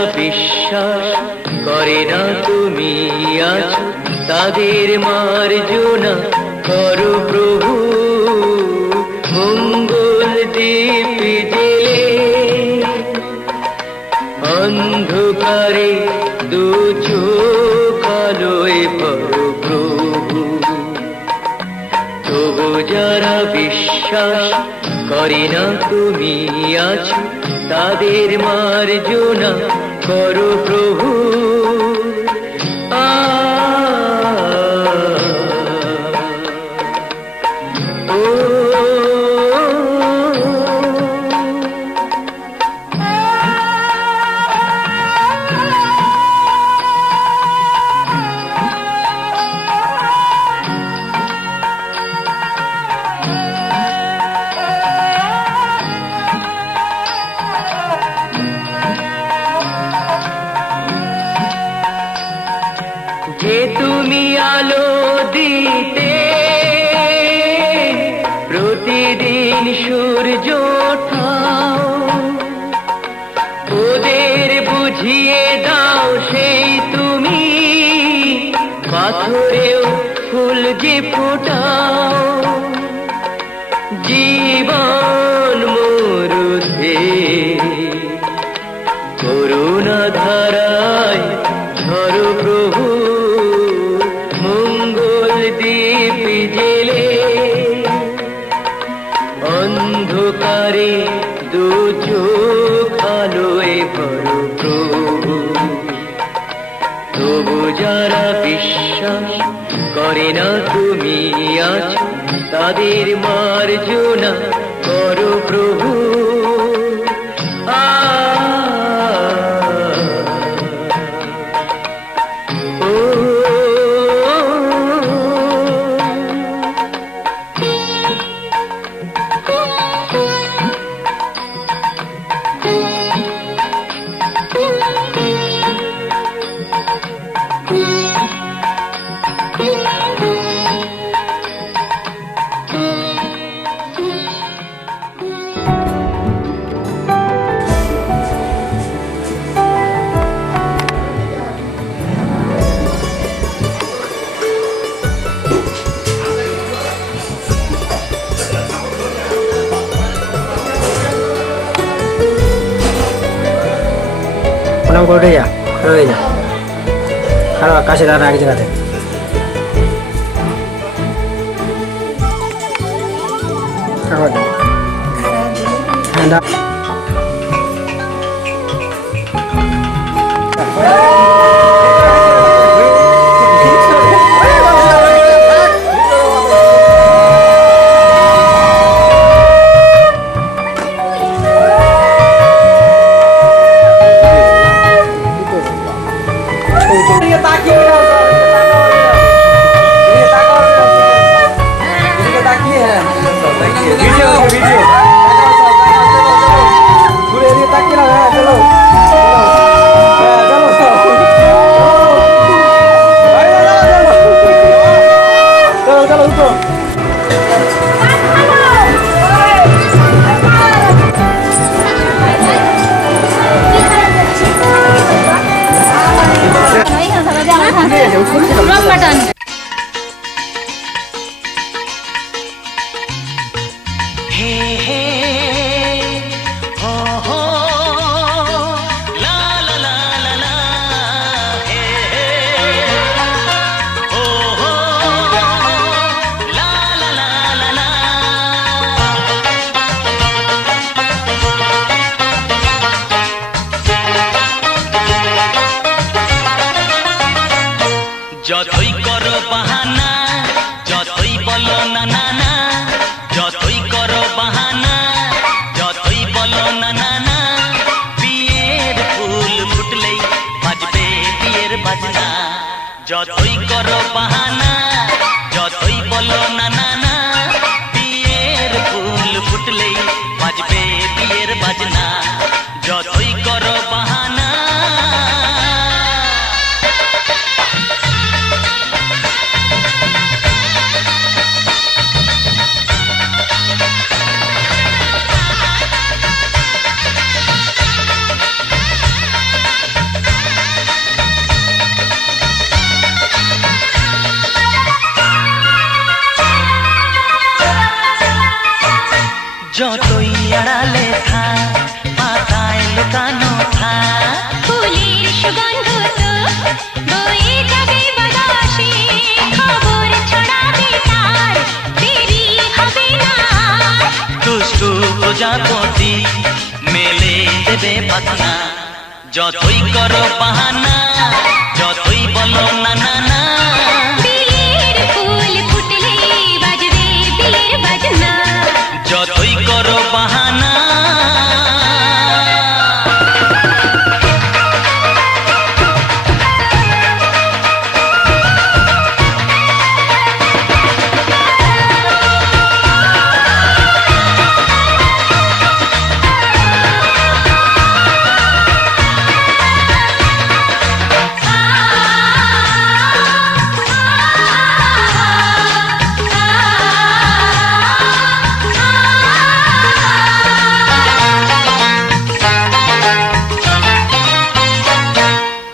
যারা বিশ্বাস করে না তুমি আছো, তাদের মার্জনা করো প্রভু। মঙ্গল দীপ জেলে অন্ধকারে দু চোখ আলোয় পড়ো প্রভু। তবু যারা বিশ্বাস করে না তুমি আছো, তাদের মার্জনা করো প্রভু। যে তুমি আলো দিতে প্রতিদিন সূর্য ওঠাও, ওদের বুঝিয়ে দাও সেই তুমি পাথরেও ফুল যে ফোটাও। জীবন মরুতে করুণা ধারায় ঝরো প্রভু। মঙ্গল দীপ জেলে অন্ধকারে দু চোখ আলোয় পড়ো প্রভু। তবু যারা বিশ্বাস করে না তুমি আছো, তাদের মার্জনা করো প্রভু। প্রণাম করে যা, খারাপ হয়ে যা, খারাপ কাছে দাঁড়া এক জায়গাতে। হ্যাঁ যতই করো বাহানা, যতই বলো না না না, যতই করো বাহানা, যতই বলো না না না, বিয়ের ফুল ফুটলেই বাজবে বিয়ের বাজনা। যতই করো বাহানা, যতই বলো না না না, বিয়ের ফুল ফুটলেই বাজবে বিয়ের বাজনা। যতই করো বাহানা। যদি মেলে দেবে পাখনা যতই করো বাহানা যতই বলো না না না বিয়ের ফুল ফুটলে বাজবে বিয়ের বাজনা যতই করো বাহানা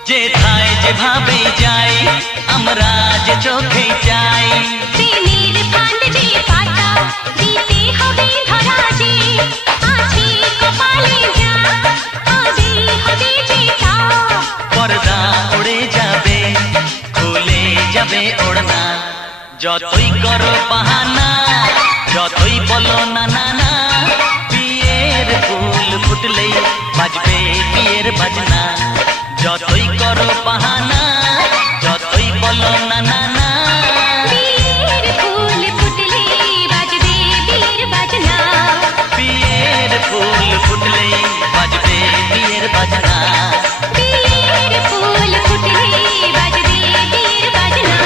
যেথায় যেভাবে যাই আমরা যে চোখে যাই প্রেমের ফান্ড যে পাতা দিতে হবে ধরা যে আছে কপালে যা হবে হবে যেটা পর্দা উড়ে যাবে খুলে যাবে ওড়না যতই করো বাহানা যতই বলো না না না বিয়ের ফুল ফুটলেই বাজবে বিয়ের বাজনা যতই করো বাহানা যতই বলো না না না বিয়ের ফুল ফুটলে বাজবে বিয়ের বাজনা বিয়ের ফুল ফুটলেই বাজবে বিয়ের বাজনা বিয়ের ফুল ফুটলে বাজবে বিয়ের বাজনা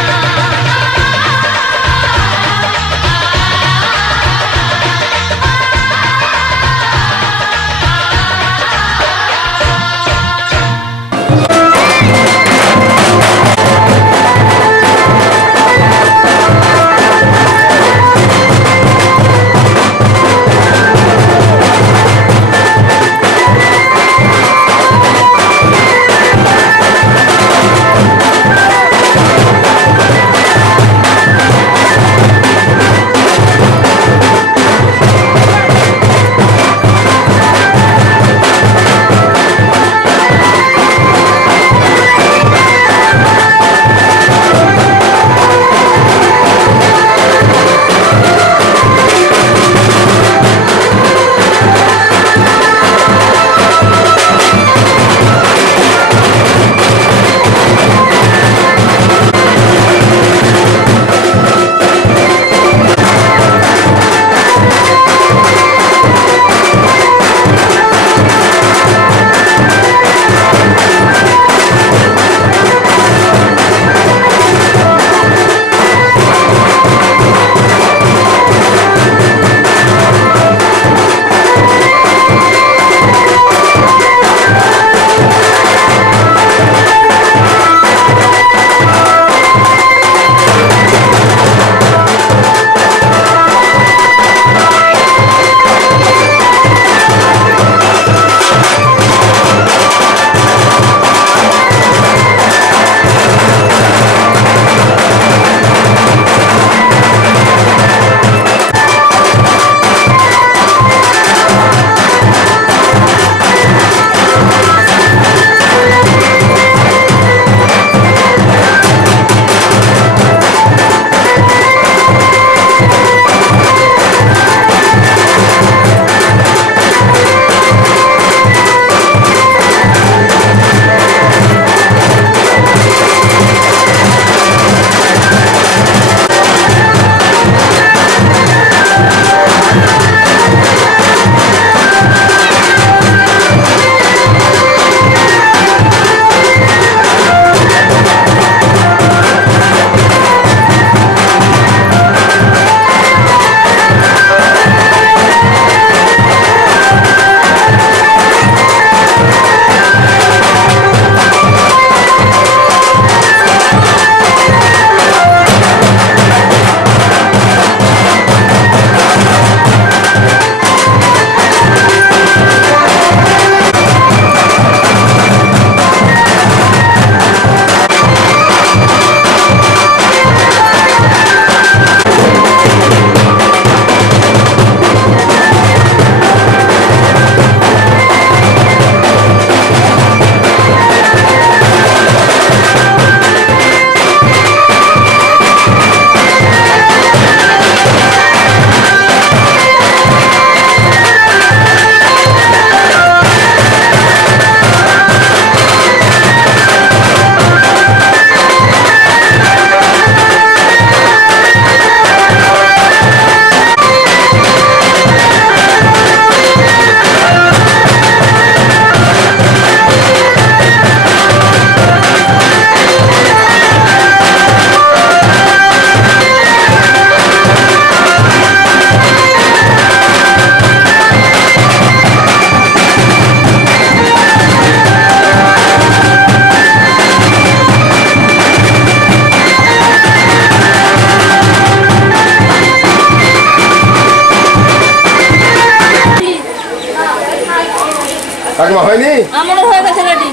কাকিমা হয়নি? আমারও হয়ে গেছে রেডি।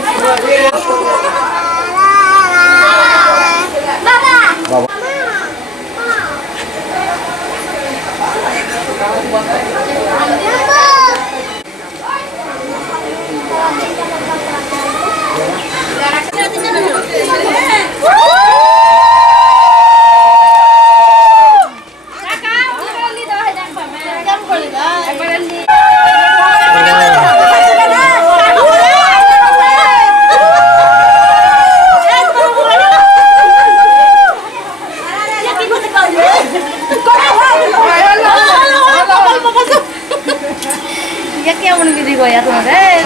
কেমন বিধি গয়া তোমাদের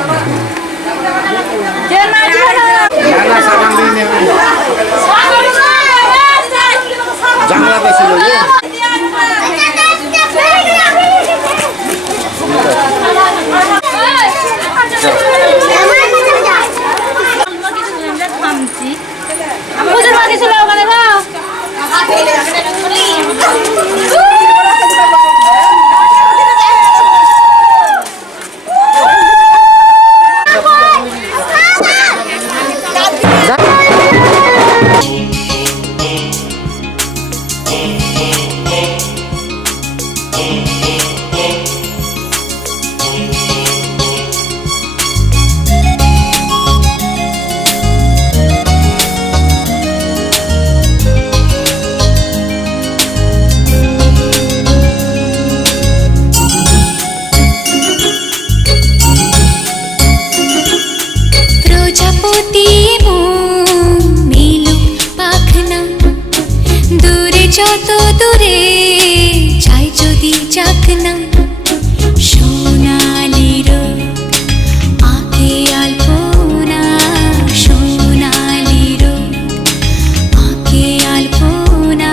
জানলা বেশি লোক থামছি বুঝে বাকি ছিল ওখানে যাও প্রজাপতি মেলু পাখনা দূরে যত দূরে চাই যদি চাকনা সোনালির আঁকে আলপনা সোনালির আঁকে আলপনা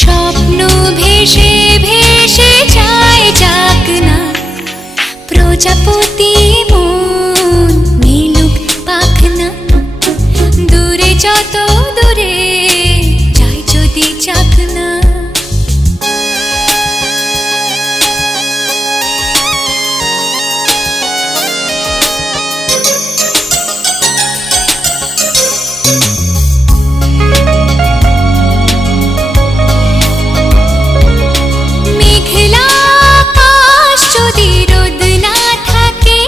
স্বপ্ন ভেসে ভেসে যায় চাকনা প্রজাপতি দূরে যত দূরে যাই যদি চাকনা মেঘলা আকাশ যদি রোদ না থাকে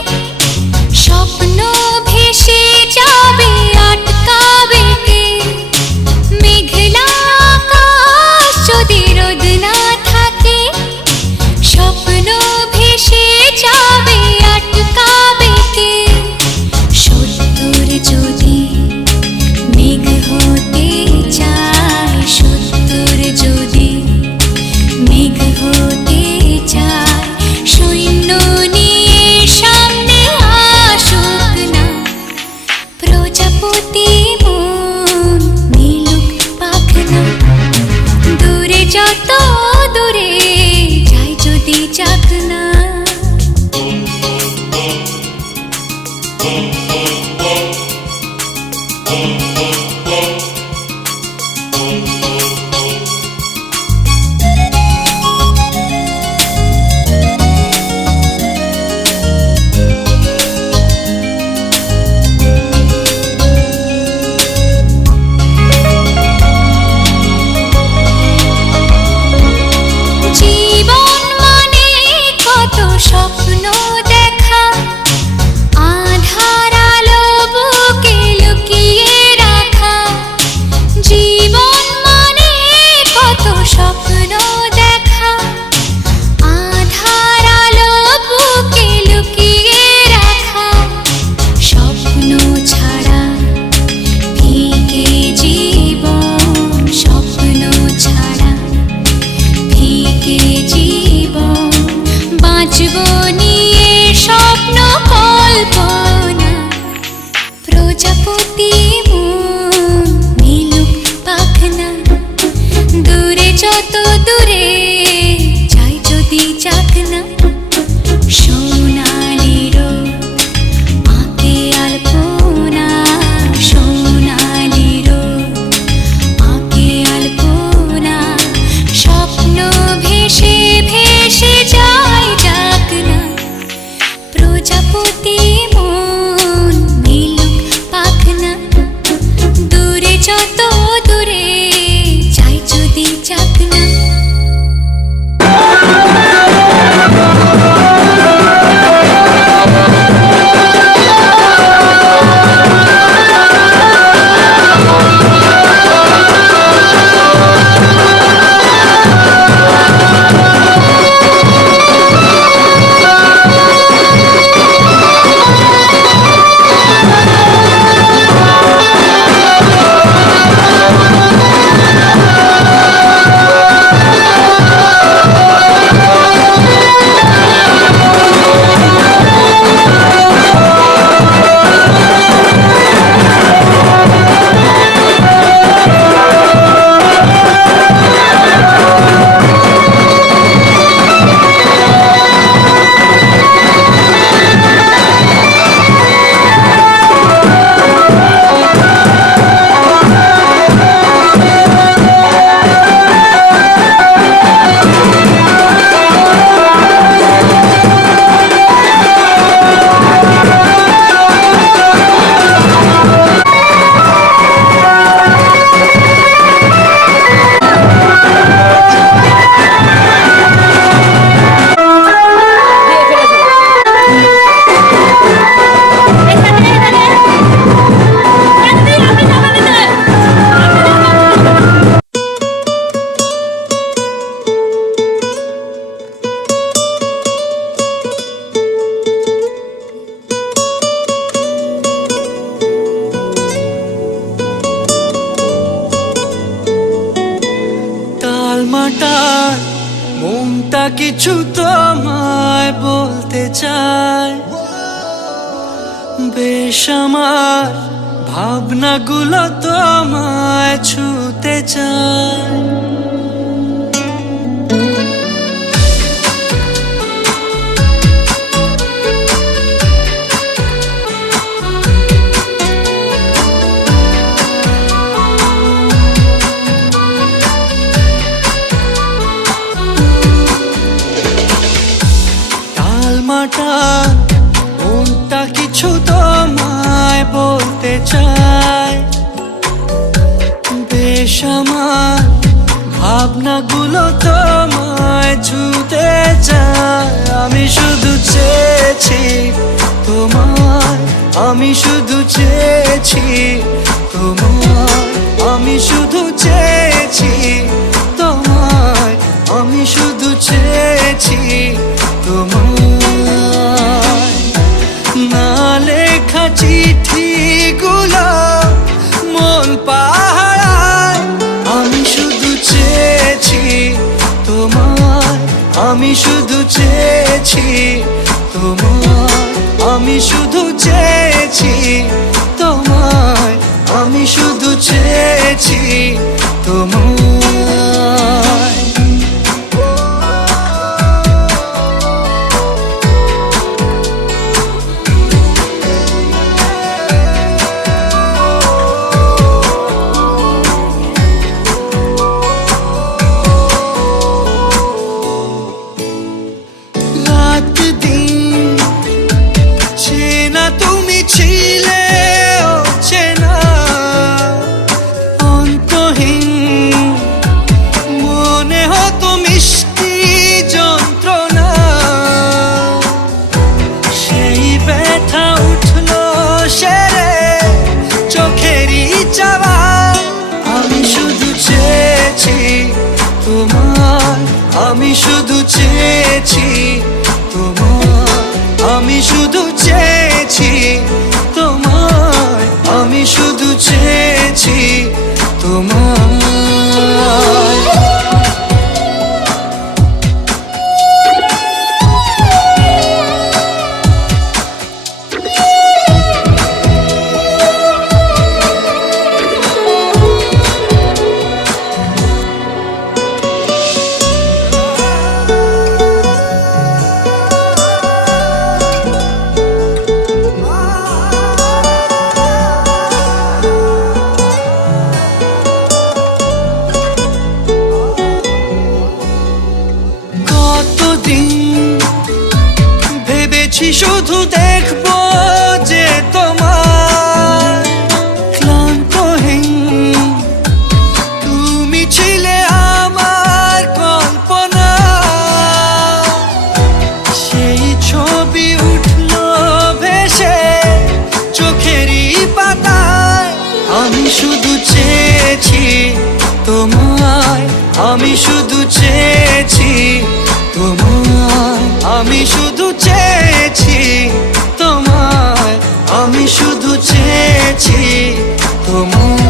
কিছু তোমায় বলতে চাই, বেশ আমার ভাবনাগুলো তোমায় ছুতে চায়। মনটা কিছু তোমায় বলতে চায়, বেশ আমার ভাবনাগুলো তোমায় ছুতে চায়। আমি শুধু চেয়েছি তোমায়, আমি শুধু চেয়েছি তোমায়, আমি শুধু চেয়েছি তোমায়, আমি শুধু চেয়েছি তোমায়। না লেখা চিঠিগুলো মন পাহারায়, আমি শুধু চেয়েছি তোমায়, আমি শুধু চেয়েছি তোমায়, আমি শুধু চেয়েছি তোমায়, আমি শুধু চেয়েছি তোমায়। আমি শুধু চেয়েছি তোমায়, আমি শুধু চেয়েছি তোমায়, আমি শুধু চেয়েছি তোমায়। ভেবেছি শুধু দেখবো যে তোমার ক্লান্তহীন, তুমি ছিলে আমার কল্পনা, সেই ছবি উঠলো ভেসে চোখেরই পাতায়। আমি শুধু চেয়েছি তোমায়, আমি শুধু চেয়েছি তোমায়, আমি শুধু চেয়েছি তোমায়, আমি শুধু চেয়েছি তোমায়।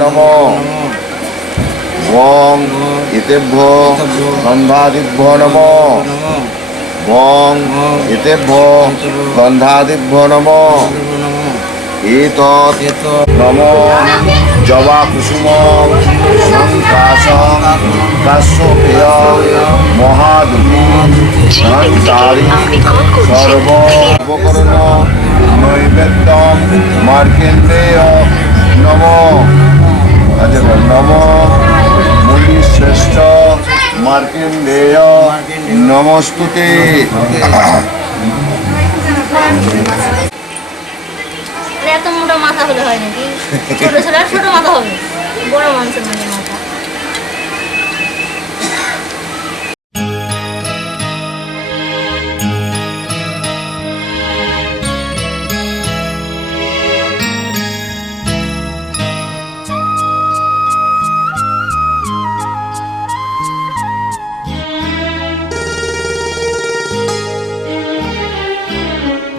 नमो ओम इतेभ्यो गंधादिभ्यो नमो বং এতেভ্য গন্ধাদিভ্য নম এতৎ নম জবা কুসুম সংকাশং কাশ্যপেয় মহাদুতি সঞ্চারী সর্ব উপকরণ নৈবেদ্যম মার্কেন্দেয় নম নম মুনি শ্রেষ্ঠ মার্কেন্দেয় নমস্তুতে। এত মোটা মাথা হলে হয় নাকি? ছোট ছেলের ছোট মাথা হবে, বড় মানুষের মানে মাথা।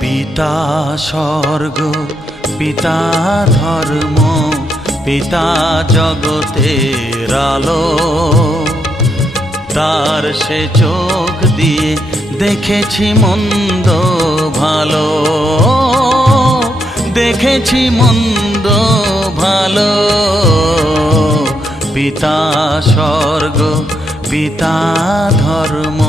পিতা স্বর্গ পিতা ধর্ম পিতা জগতের আলো, তার সে চোখ দিয়ে দেখেছি মন্দ ভালো, দেখেছি মন্দ ভালো। পিতা স্বর্গ পিতা ধর্ম।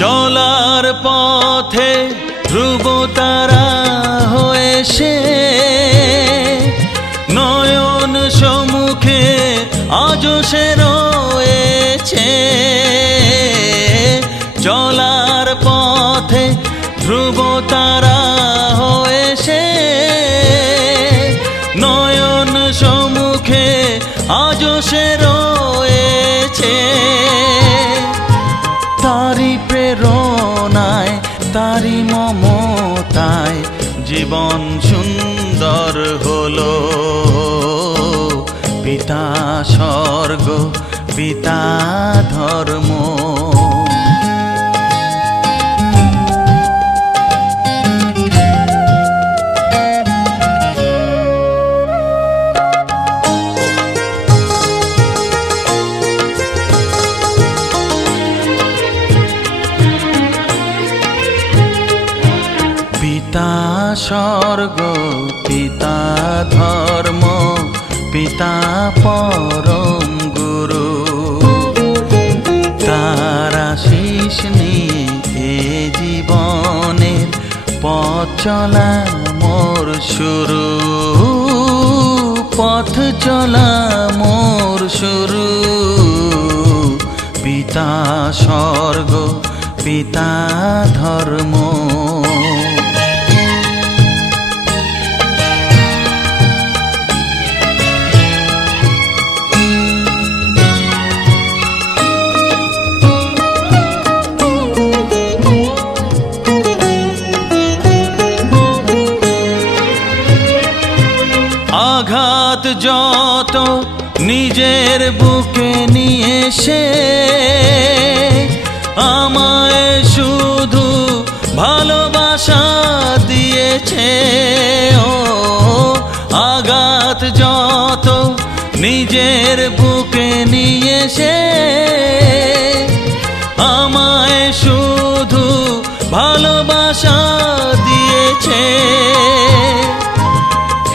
চলার পথে ধ্রুব তারা হয়ে সে নয়ন সম্মুখে আজ সে রয়েছে। চলার পথে ধ্রুব তারা হয়ে সে নয়ন সম্মুখে আজ সে রয়েছে। তারি প্রেরণায় তারি মমতায় জীবন সুন্দর হলো। পিতা স্বর্গ পিতা ধর্ম। পিতা স্বর্গ পিতা ধর্ম পিতা পরম গুরু, তার আশীষ নিয়ে এ জীবনের পথ চলা মোর শুরু, পথ চলা মোর শুরু। পিতা স্বর্গ পিতা ধর্ম। আঘাত যত নিজের বুকে নিয়ে সে আমায় শুধু ভালোবাসা দিয়েছে। ও আঘাত যত নিজের বুকে নিয়ে সে আমায় শুধু ভালোবাসা দিয়েছে।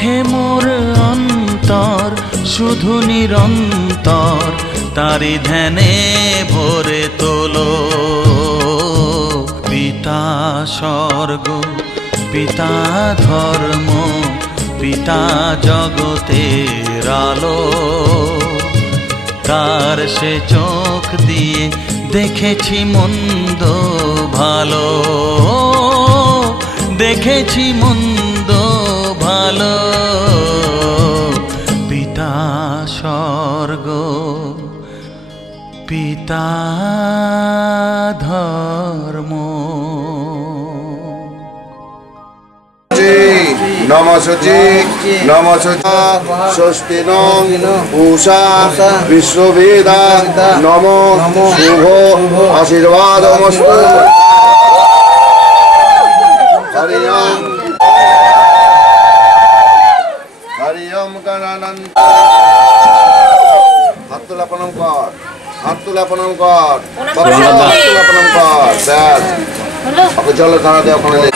হে মোর অন্তর শুধু নিরন্তর তারি ধ্যানে ভরে তোলো। পিতা স্বর্গ পিতা ধর্ম পিতা জগতের আলো, তার সে চোখ দিয়ে দেখেছি মন্দ ভালো, দেখেছি মন্দ ভালো। পিতা স্বর্গ পিতা ধর্ম। নমঃ স্বস্তি নং পূষা বিশ্ববেদা নম শুভ আশীর্বাদমস্তু। হরি ওম হরি ওম গণানন্দ। হাত তোলা প্রণাম কর, হাত তোলা প্রণাম কর, হাত তোলা প্রণাম কর। ব্যাস ওকে চলো খানা দেওয়া ওখানে নেই।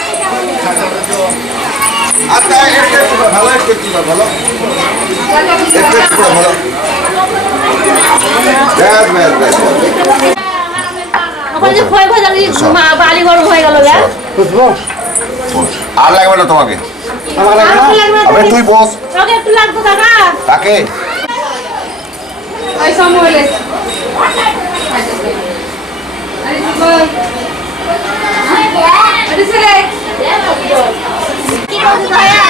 আচ্ছা একটু ভালো, একটু ভালো, একটু ভালো। ব্যাস ব্যাস ব্যাস। ওখানে যে ভয় ভয় জানি বাড়ি গরম হয়ে গেল। আর লাগবে না তোমাকে, আবে তুই বস। তোকে একটু লাগতো দাদা। তাকে ওই সময় কি করছিস ভাইয়া?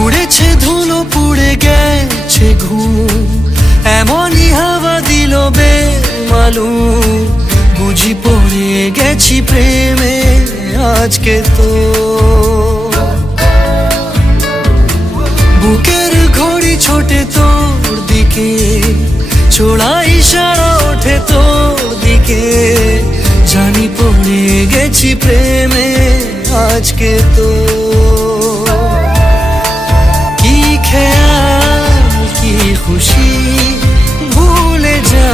উড়েছে ধুলো পুড়ে গেছে ঘুম, এমনই হাওয়া দিল বেমালুম, বুঝি পড়ে গেছি প্রেমে আজকে তো। বুকের ঘড়ি ছোটে তোর দিকে, ছোড়া ইশারা ওঠে তোর দিকে, জানি পড়ে গেছি প্রেমে আজকে তো। খেয়াল কি খুশি ভুলে যা,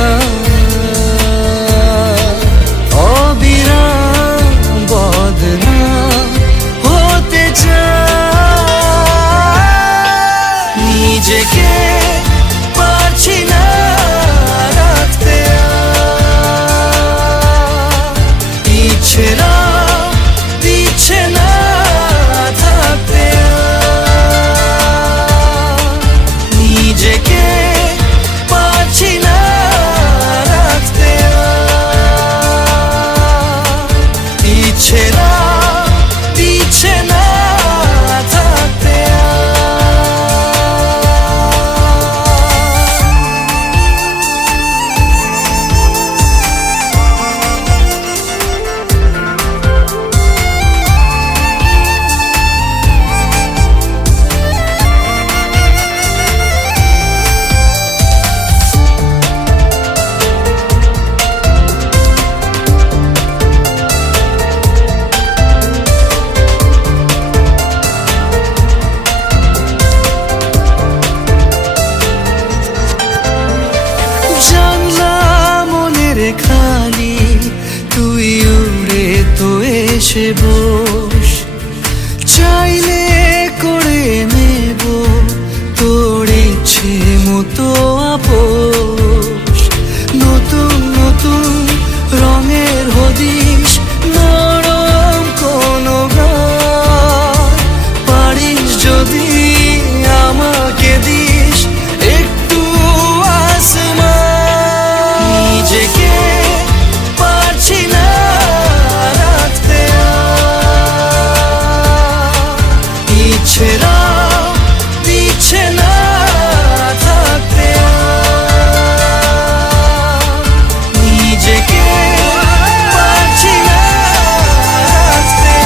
অবিরাম বদনাম হতে চা। নিজেকে পারছি না রাখতে, ইচ্ছেরা দিচ্ছে না থাকতে। নিজেকে পারছি না রাখতে, ইচ্ছে না দিচ্ছে না থাকতে। খালি তুই উড়ে তো এসে বস, চাইলে করে নেব তোর ইচ্ছে মতো আপোষ। নতুন নতুন রঙের হদিস, নরম কোনো গান, পারিস যদি আমাকে দিস একটু আসমান। নিজেকে পারছি না রাখতে, ইচ্ছেরা দিচ্ছে না থাকতে। নিজেকে পারছি না রাখতে,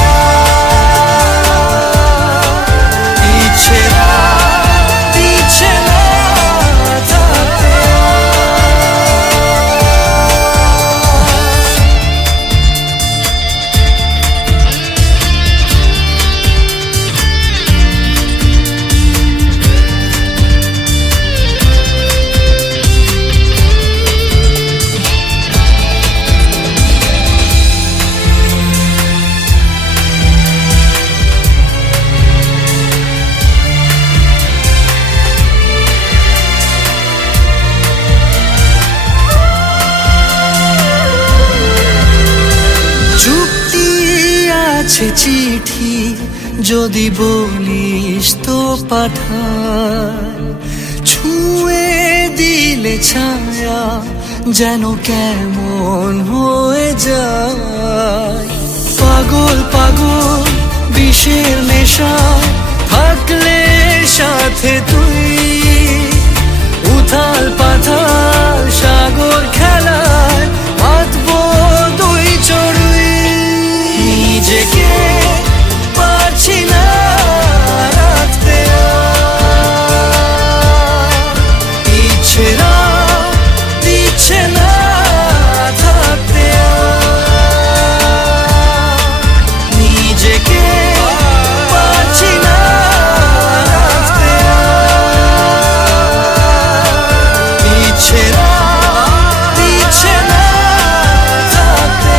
ইচ্ছেরা দিচ্ছে না থাকতে। চুক্তি আছে চিঠি যদি বলিস তো পাঠায় ছুঁয়ে দিলে ছায়া যেন কেমন হয়ে যায় পাগল পাগল বিষের নেশা থাকলে সাথে তুই উথাল পাথাল সাগর খেলায় মাতবো দুই চড়ুই নিজেকে পারছি না রাখতে ইচ্ছেরা দিচ্ছে না থাকতে নিজেকে পারছি না রাখতে ইচ্ছেরা দিচ্ছে না থাকতে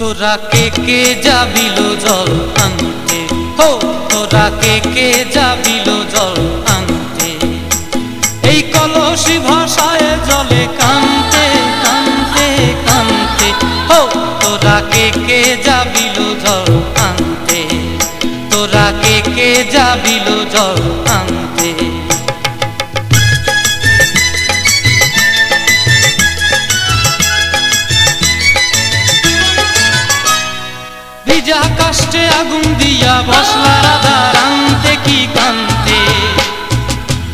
তোরা কে যাবিল জল আনতে হো তোরা কে যাবিল জল আনতে এই কলসি ভাষায় জলে কানতে কানতে কানতে হো তোরা কে যাবিল জল আনতে তোরা কে যাবিল জল আনতে ভিজা কাষ্টে আগুন দিয়া বসলা রাধা রান্তে কি কান্তে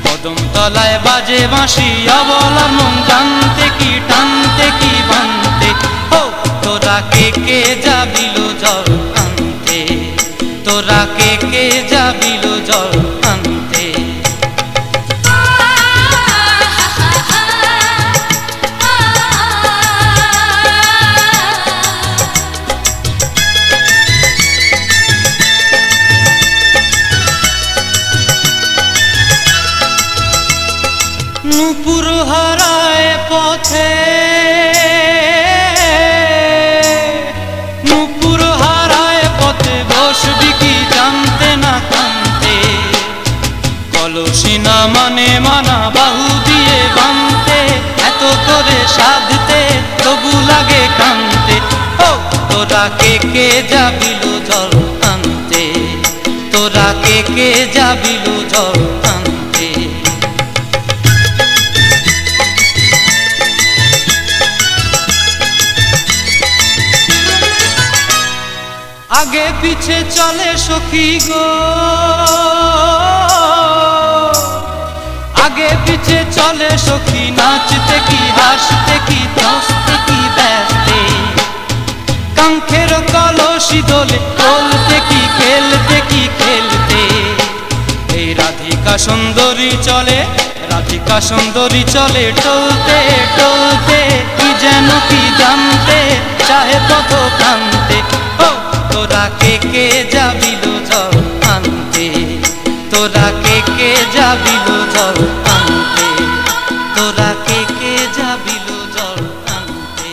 কদম তলায় বাজে বাঁশি অবলা মন জানতে কি টানতে কি বানতে ও তোরা কে যাবিল জল আনতে তোরা কে যাবিল জল আনতে নুপুর হারায় পথে নুপুর হারায় বাহু দিয়ে বাঁধতে, এত করে সাধতে তবু লাগে কানতে। ও তোরা কে কে যাবিল জল আনতে, তোরা কে কে যাবিল জল আনতে। আগে পিছে চলে সখী গো, আগে পিছে চলে সখী, নাচতে কি হাসতে কি দোস্তে কি ব্যস্তে, কাঙ্ক্ষের কলসি দোলে বলতে কি খেলতে কি খেলতে। এই রাধিকা সুন্দরী চলে, রাধিকা সুন্দরী চলে টলতে টলতে, কি যেন কি জানতে চাহে পথ প্রান্তে। ও তোরা কে কে যাবিল জল আনতে, তোরা কে কে যাবিল জল আনতে, তোরা কে কে যাবিল জল আনতে,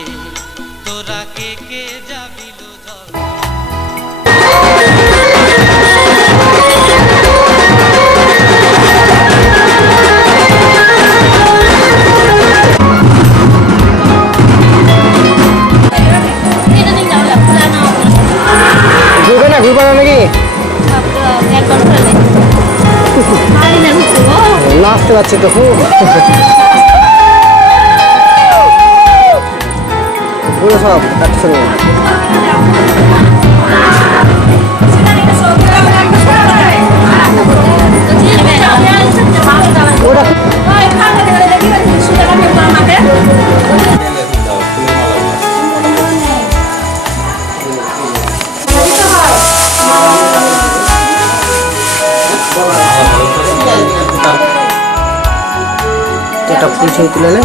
তোরা কে কে যাবিল জল। ঘুরবে না, ঘুরবে না নাকি? নাচতে পারছি তো খুব। পুরো সব কাটছে না। একটা ফুল ছবি তুলে নে।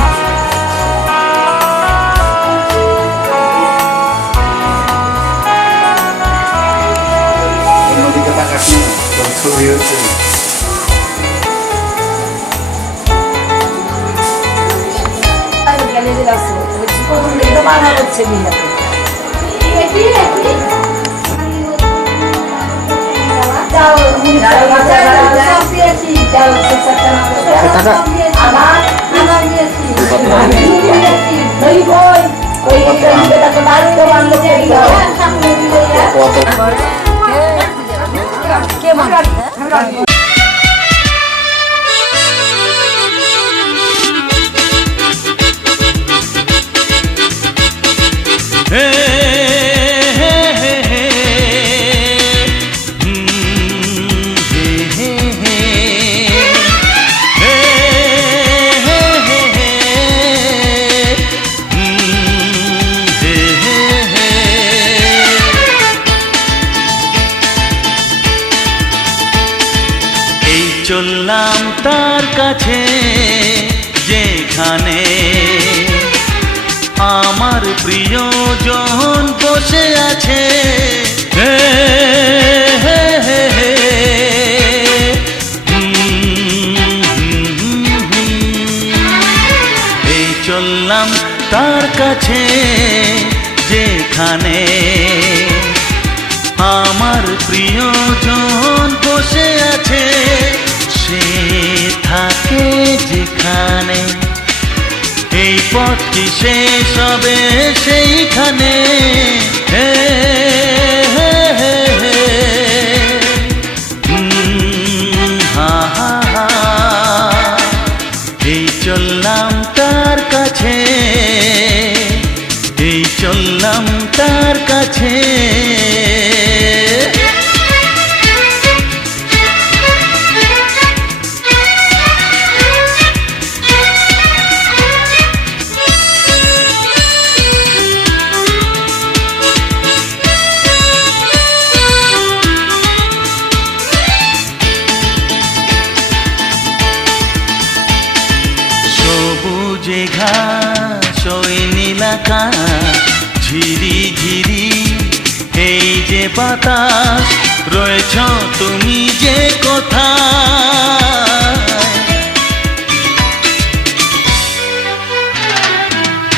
টাকা চললাম তার কাছে যেখানে আমার প্রিয়জন বসে আছে। হে হে হে হে এই চললাম তার কাছে যেখানে আমার প্রিয়জন বসে আছে। সে থাকে যেখানে এই পথটি শেষ হবে সেইখানে। হে হে হে হে হা হা হা এই চললাম তার কাছে, এই চললাম তার কাছে। সবুজে ঘাস ওই নীলাকাশ ঝিরি ঝিরি এই যে বাতাস রয়েছ তুমি যে কোথায়।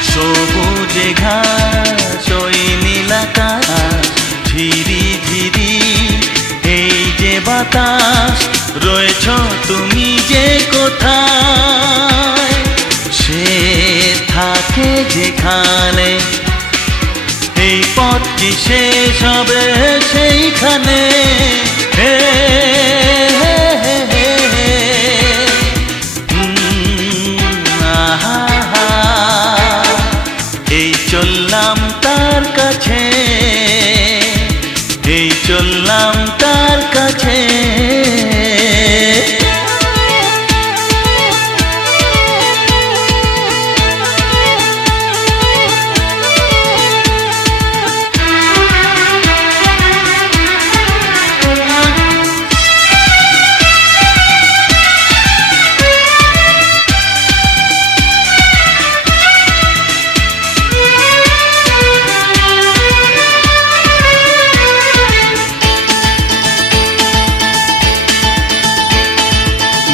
সবুজে ঘাস ওই নীলাকাশ ঝিরি ঝিরি এই যে বাতাস রয়েছ তুমি যে কোথায়। থাকে যেখানে এই পথ কি শেষ হবে সেইখানে হে হে হে হে হে। আহা, এই চললাম তার কাছে, এই চললাম তার কাছে।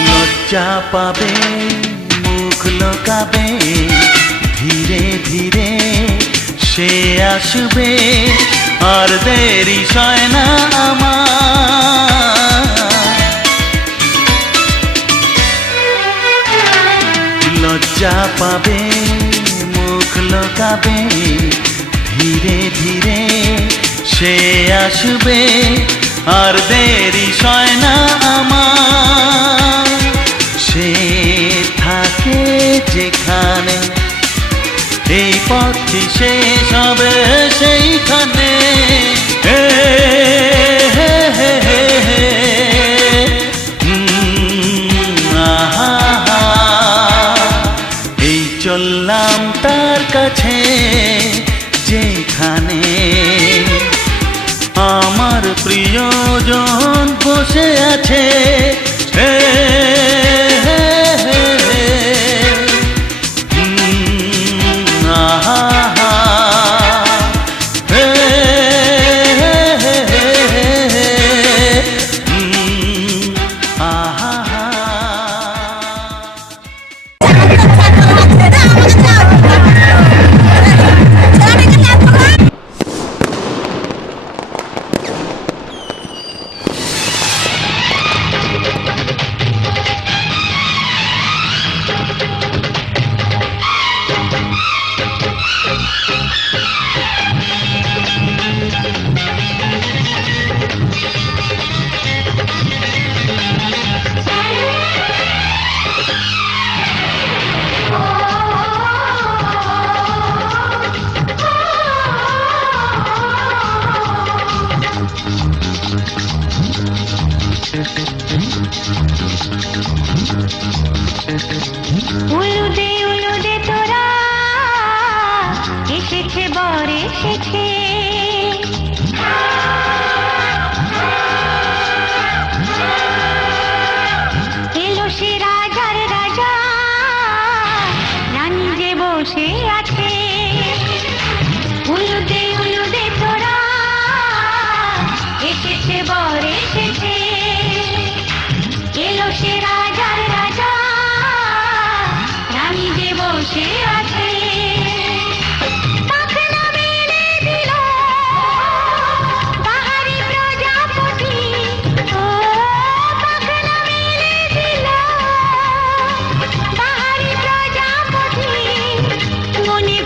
লজ্জা পাবে, মুখ লোকাবে, ধীরে ধীরে সে আসবে, আর দেরি সয় না আমার। লজ্জা পাবে, মুখ লোকাবে, ধীরে ধীরে সে আসবে, আর দেরি সয় না আমার। সে থাকে যেখানে এই পথটি শেষ হবে সেইখানে হে হে হে হে হে। আহা, এই চললাম তার কাছে যেখানে আমার প্রিয়জন বসে আছে হে হে হে হে। আহা, হে হে হে হে হে। আহা। উলুদে উলুদে তোরা এসেছে বর এসেছে, এলো সে রাজার রাজা, রানী যে বসে আছে। উলুদে উলুদে তোরা এসেছে বর এসেছে, এলো সে রাজার রাজা, রানী যে বসে আছে। পাখনা মেলে দিল বাহারি প্রজাপতি, ও পাখনা মেলে দিল বাহারি প্রজাপতি, মনে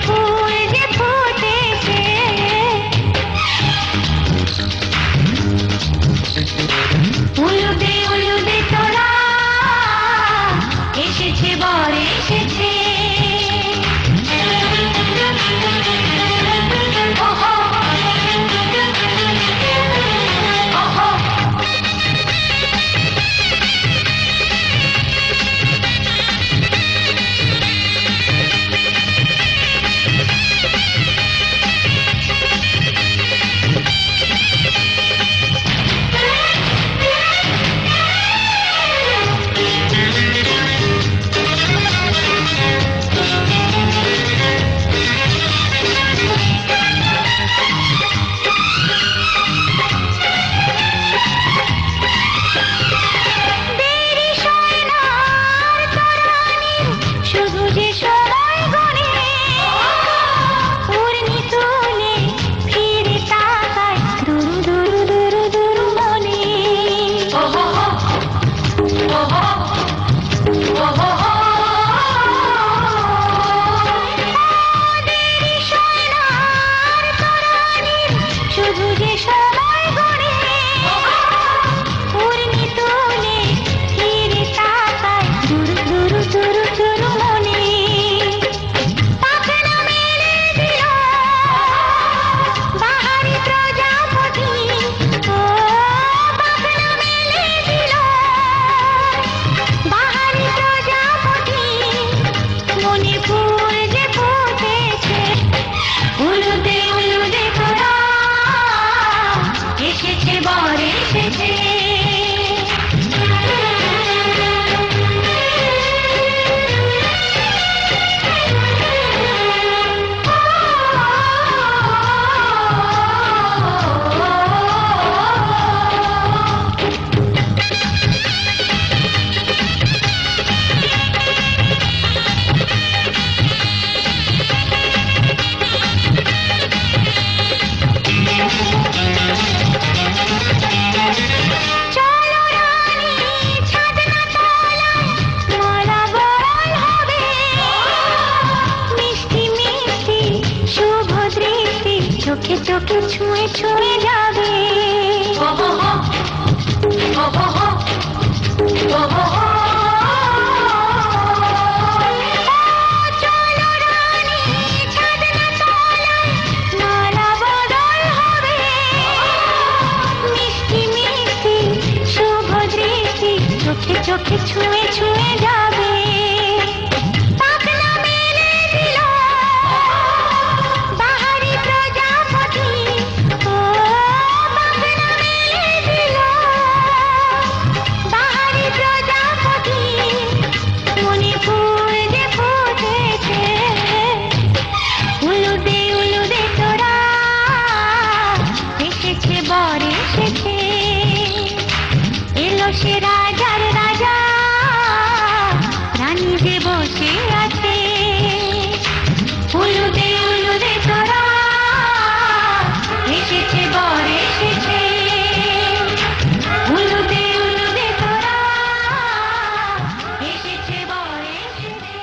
চোখে চোখে ছুঁয়ে ছুঁয়ে যাবে চলো রানী ছাদনা তলায় নালা বদল হবে মিষ্টি মিষ্টি শুভ দৃষ্টি চোখে চোখে ছুঁয়ে ছুঁয়ে যাবে পাখনা মেলে দিল বাহারি প্রজাপতি ও পাখনা মেলে দিল বাহারি প্রজাপতি মনে ফুল যে ফুটেছে উলুদে তোরা এসেছে বর এসেছে এলো সে রাজার রাজা রানী যে বসে আছে উলুদে তোরা এসেছে বর এসেছে উলুদে তোরা এসেছে বর এসেছে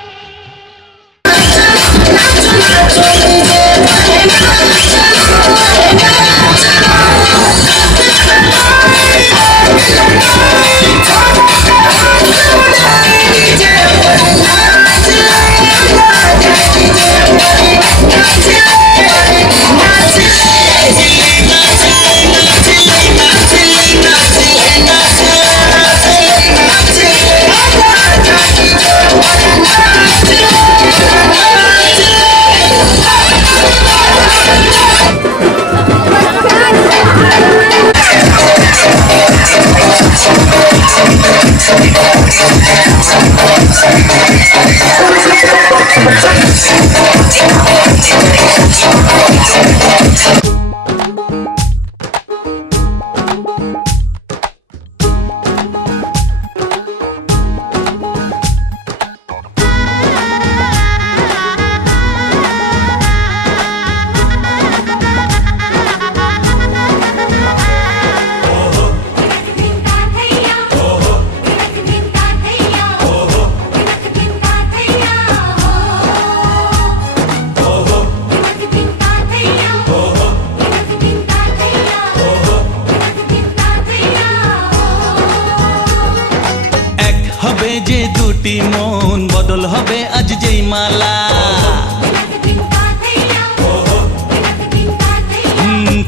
যে দুটি মন বদল হবে আজ যেই মালা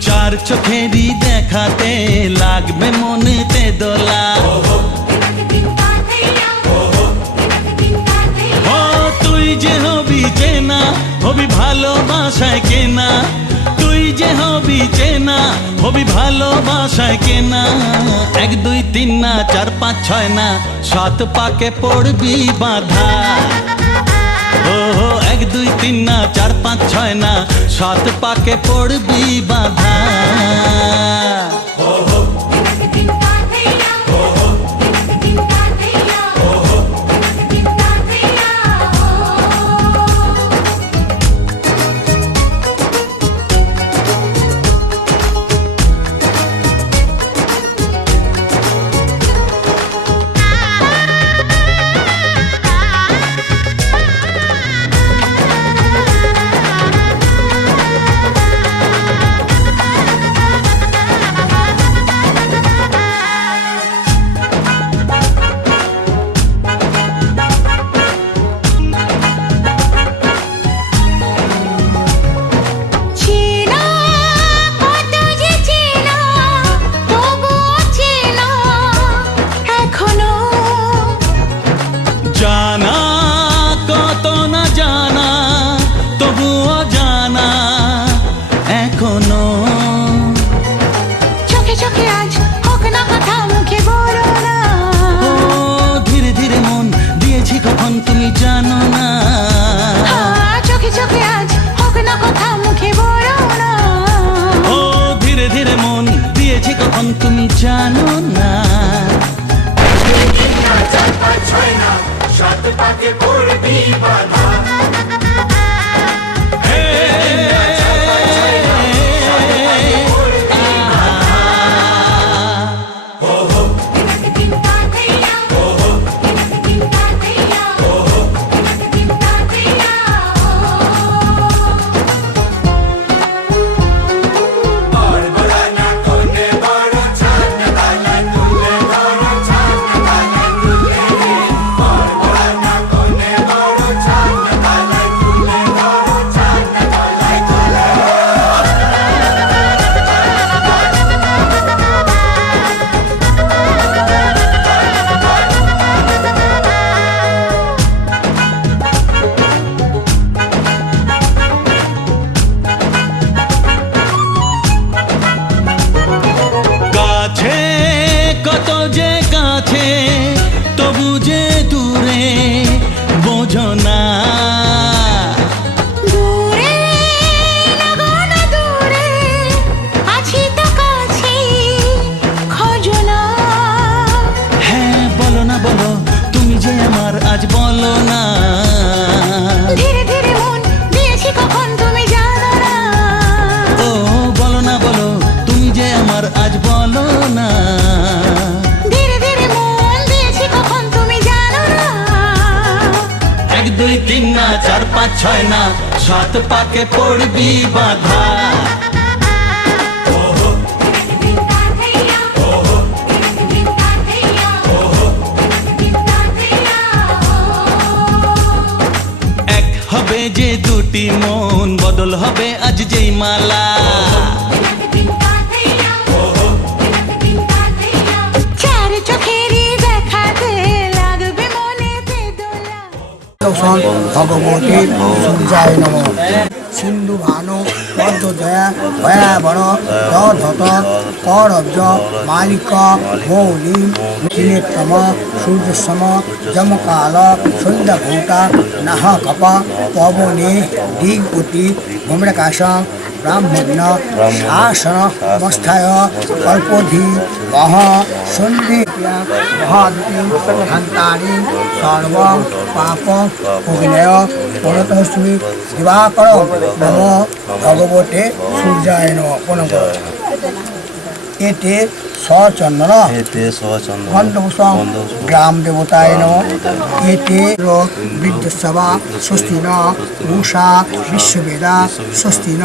চার চোখেরই দেখাতে লাগবে মনেতে দোলা ও তুই যে হবি চেনা হবি ভালোবাসায় কেনা তুই যে হবি চেনা হবি ভালোবাসায় কেনা 1 2 3 না 4 5 6 না 7 পাকে পড়বি বাধা ও 1 2 3 না 4 5 6 না 7 পাকে পড়বি বাধা তুমি জানো না ছয় না সাত পাকে পড়বি বাধা এক হবে যে দুটি মন বদল হবে আজ যেই মালা চার চোখেরই দেখাতে লাগবে মনেতে দোলা ভগবতী সূর্যায় নম সিন্ধু ভানু পদ্মদয়া ভয়াবর ধত করব্জ মালিক মৌলি ত্রিনেত্রম সূর্যসম যমকাল সন্ধ্যাভূতা নাহ কপ পবনে দিগ্গতি ভূম্রকাশং ব্রাহ্মণ্য শাসন অবস্থায় কল্পধি মহ সন্ধিপ্রিয়া মহাদুতি হন্তানি সর্ব পাপ অভিনয় পরতস্মি দিবাকর নম ভগবতে সূর্যায় নম প্রণাম এতে সচন্দন গন্ধভূষণ গ্রাম দেবতায় নম এতে বৃদ্ধসভা স্বস্তি ন উষা বিশ্ববেদা স্বস্তি ন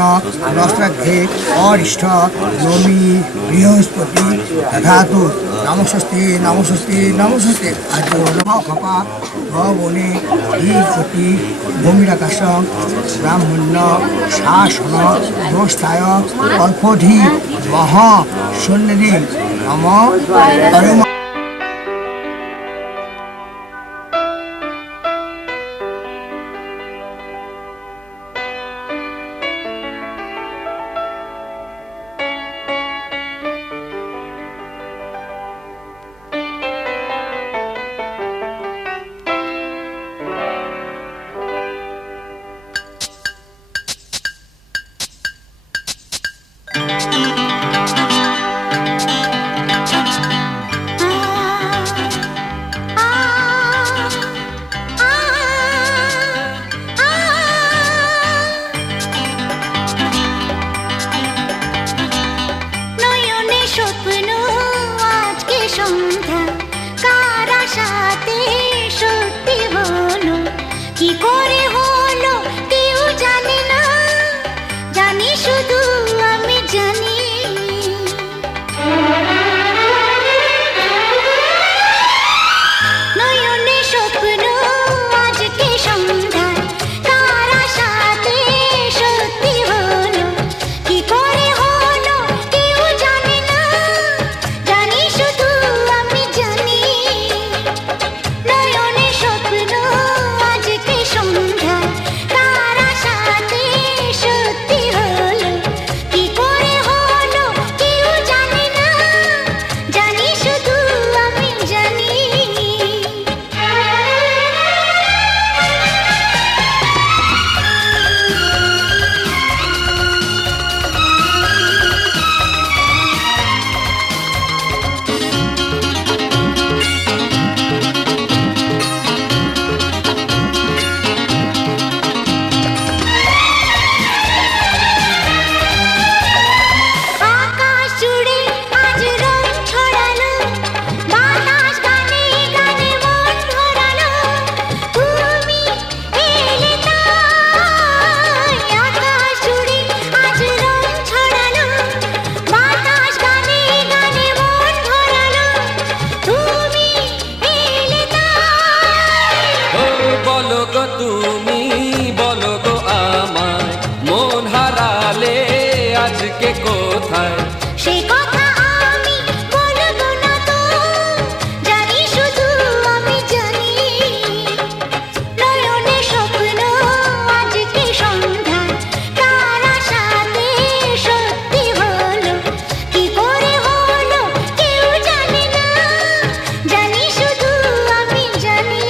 নস্ত্রাঘ্রে অরিষ্ঠ নমি বৃহস্পতি দধাতু নমস্তে নমস্তে নমস্তে আজ নম খপা ভবনে ধীপতি ভূমিরাকাশ ব্রাহ্মণ্য শাসন ব্যবস্থায় কল্পধি মহা সন্নিধি নম অরুম নয়নে স্বপ্ন আজকে সন্ধ্যা কার আশাতে সত্যি হলো কি করে হলো কেউ জানে না জানি শুধু আমি জানি নয়নে স্বপ্ন আজকে সন্ধ্যা কার আশাতে সত্যি হলো কি করে হলো কেউ জানে না জানি শুধু আমি জানি নয়নে স্বপ্ন আজকে সন্ধ্যা কার আশাতে সত্যি হলো কি করে হলো কেউ জানে না জানি শুধু আমি জানি আকাশ জুড়ে আজ রং ছড়ালো বাতাস গানে গানে মন ভরালো তুমি এলে তাই আকাশ জুড়ে আজ রং ছড়ালো বাতাস গানে গানে মন ভরালো তুমি এলে তাই ও বলো গো তুমি বলো গো আমায় মন হারালে আজকে কোথায় সেই কথা আমি বলবো না তো জানি শুধু আমি জানি নয়নে স্বপ্ন আজকে সন্ধ্যা কার আশাতে সত্যি হলো কি করে হলো কেউ জানে না জানি শুধু আমি জানি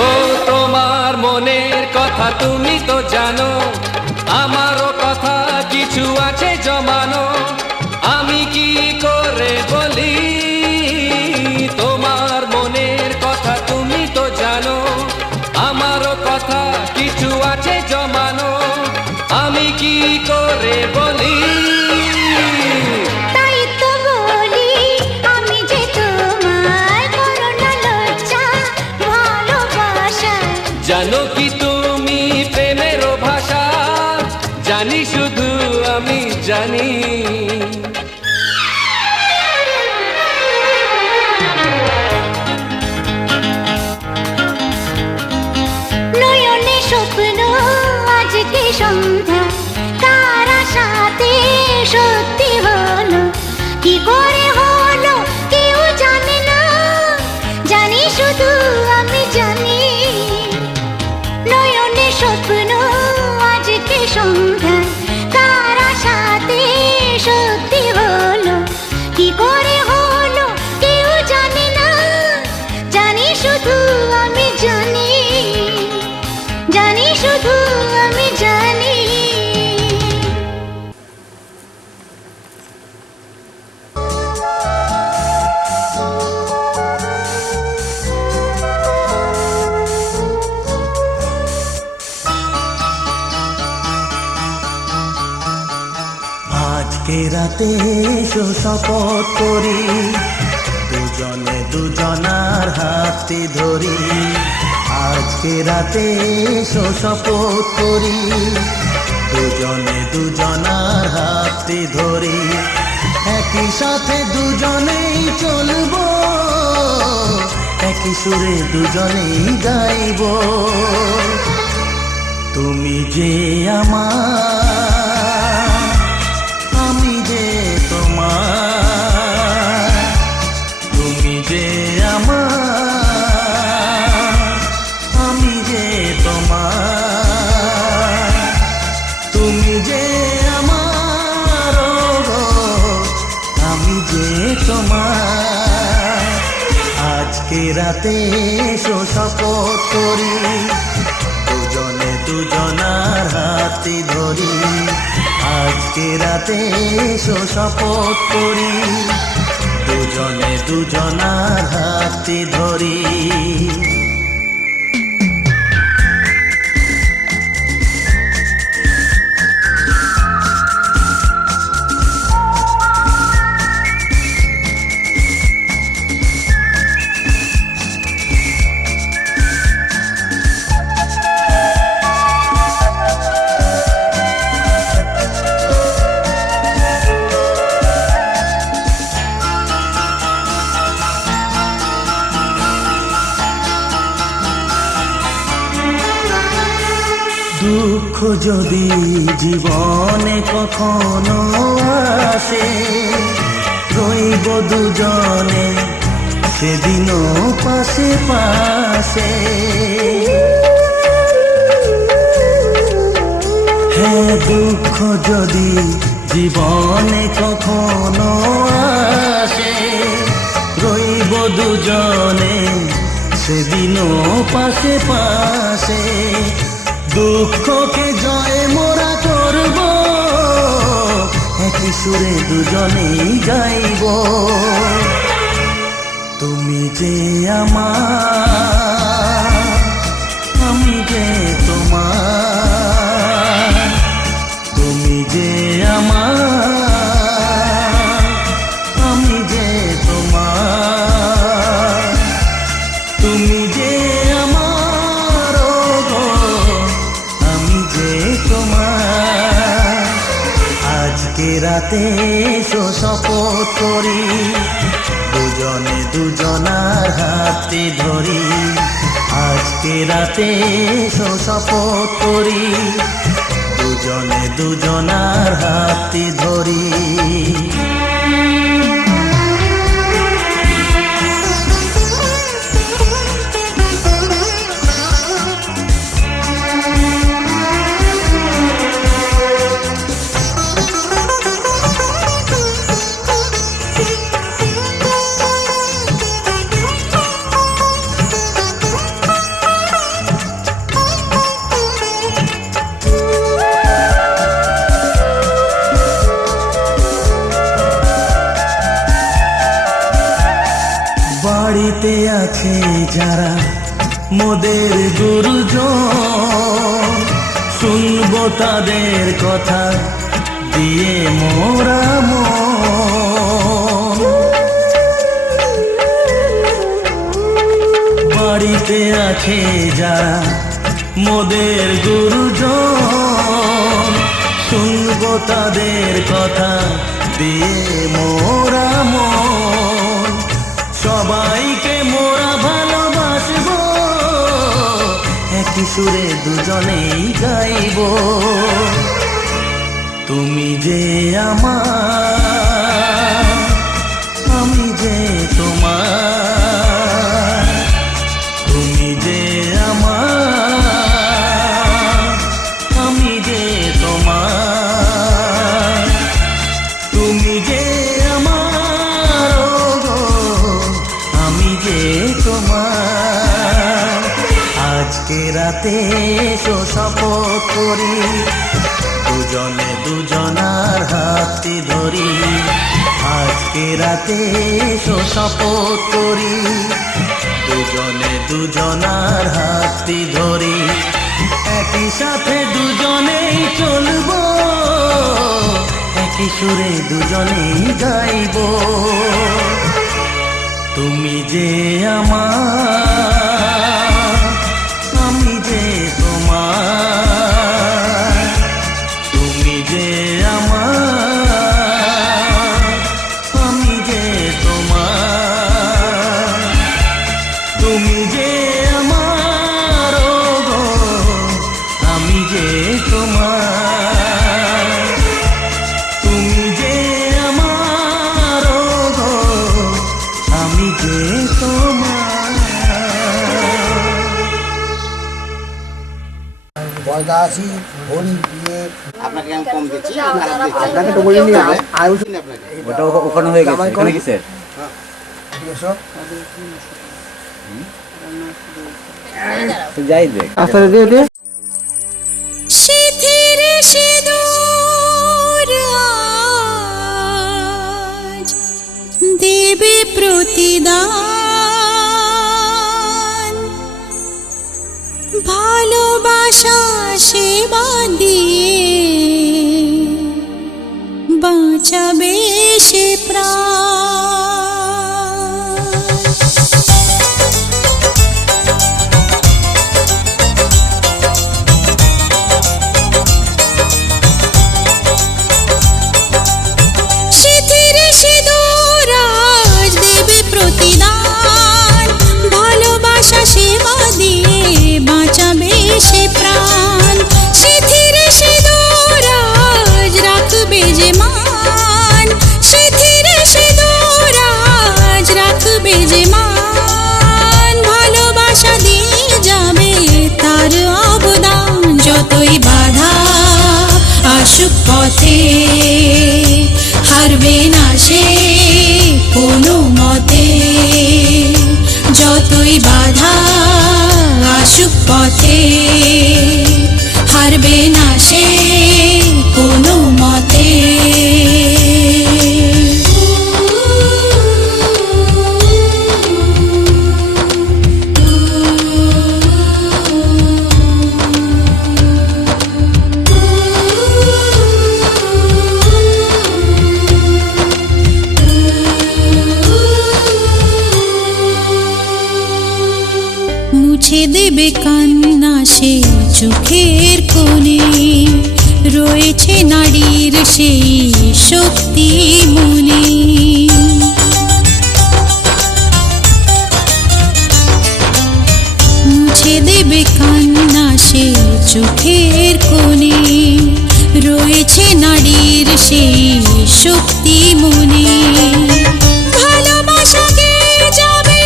ও তোমার মনের কথা তুমি তো জানো আমারও কথা কিছু আছে জমানো, আমি কি করে বলি তোমার মনের কথা, তুমি তো জানো। আমারও কথা কিছু আছে জমানো, আমি কি করে বলি। তাই তো বলি আমি যে তোমার করোনা লজ্জা ভালোবাসা। জানো কি তুমি প্রেমেরও ভাষা, জানি শুধু আমি জানি। নয়নে স্বপ্ন আজকে সন্ধ্যা, কার আশাতে সত্যি হলো, কি করে হলো কেউ জানে না, জানি শুধু আমি জানি। নয়নে স্বপ্ন আজকে সন্ধ্যা, কার আশাতে সত্যি হলো, কি করে হলো কেউ জানে না, জানি শুধু আমি জানি, জানি শুধু আমি জানি। আজকে রাতে এসো শপথ করি, দুজনে দুজনার হাতে ধরি। আজকে রাতে এসো শপথ করি, দুজনে দুজনার হাতে ধরি। একই সাথে দুজনেই চলবো, একই সুরে দুজনেই গাইব। তুমি যে আমার, আমি যে তোমার। তুমি যে আমার, আমি যে তোমার। তুমি যে আমার, আমি যে তোমার। আজকে রাতে এসো শপথ করি, দুজনে দুজনার হাতে ধরি। আজকে রাতে এসো শপথ করি, দুজনে দুজনার হাতে ধরি। দুঃখ যদি জীবনে কখনো আসে, রইব দুজনে সেদিনও পাশে পাশে। হ্যাঁ, দুঃখ যদি জীবনে কখনো আসে, রইব দুজনে সেদিনও পাশে পাশে। দুঃখকে জয় মোরা করব, একই সুরে দুজনেই গাইব। তুমি যে আমার, আমি যে তোমার। তুমি যে আমার, আমি যে তোমার। তুমি যে আমার, আমি যে তোমার। আজকে রাতে এসো শপথ করি, দুজনে দুজনার হাতে ধরি। আজকে রাতে এসো শপথ করি, দুজনে দুজনার হাতে ধরি। বাড়িতে আছে যারা মোদের গুরুজন, শুনবো তাদের কথা দিয়ে মোরা মন। বাড়িতে আছে যারা মোদের গুরুজন, শুনবো তাদের কথা দিয়ে মোরা মন। সবাইকে মোরা ভালোবাসবো, একই সুরে দুজনেই গাইবো। তুমি যে আমার, আমি যে তোমার। তুমি যে আমার, আমি যে তোমার। তুমি যে আমার, গো আমি যে তোমার। আজকে রাতে এসো শপথ করি, দুজনে দুজনার হাতটি ধরি। আজকে রাতে এসো শপথ করি, দুজনে দুজনার হাতটি ধরি। একই সাথে দুজনেই চলবো, একই সুরে দুজনেই গাইবো। তুমি যে আমার, আমি যে তোমার। তুমি যে আমার, আমি যে তোমার। তুমি যে আমার, গো আমি যে তোমার। তুমি যে আমার, গো আমি যে তোমার। বয়দাসী হরি দিয়ে আপনাকে আমি কম দিচ্ছি, আপনাকে তো বলিনি আয়ুষ আপনাকে ওটা ওখানে হয়ে গেছে, এখানে কিসের? যাই দেখ আস্তে দিয়ে দে। সিথির সিঁদুর আজ দেবে প্রতিদান, ভালোবাসা সেবা দিয়ে বাঁচাবে সে প্রাণ। সিথির সিঁদুর আজ দেবে প্রতিদান, ভালোবাসা সেবা দিয়ে বাঁচাবে সে প্রাণ। সিথির সিঁদুর আজ রাখবে যে মান, সিথির সিঁদুর আজ রাখবে যে মান। ভালোবাসা দিয়ে যাবে তার অবদান, যতই বাধা আসুক পথে হারবে না সে কোনো মতে। যতই বাধা আসুক পথে হারবে না সে কোনো মতে। মুছে দেবে কান্না সে চোখের কোণে, রয়েছে নারীর সেই শক্তি মনে। মুছে দেবে কান্না সে চোখের কোণে, রয়েছে নারীর সেই শক্তি মনে। ভালোবাসাকে যাবে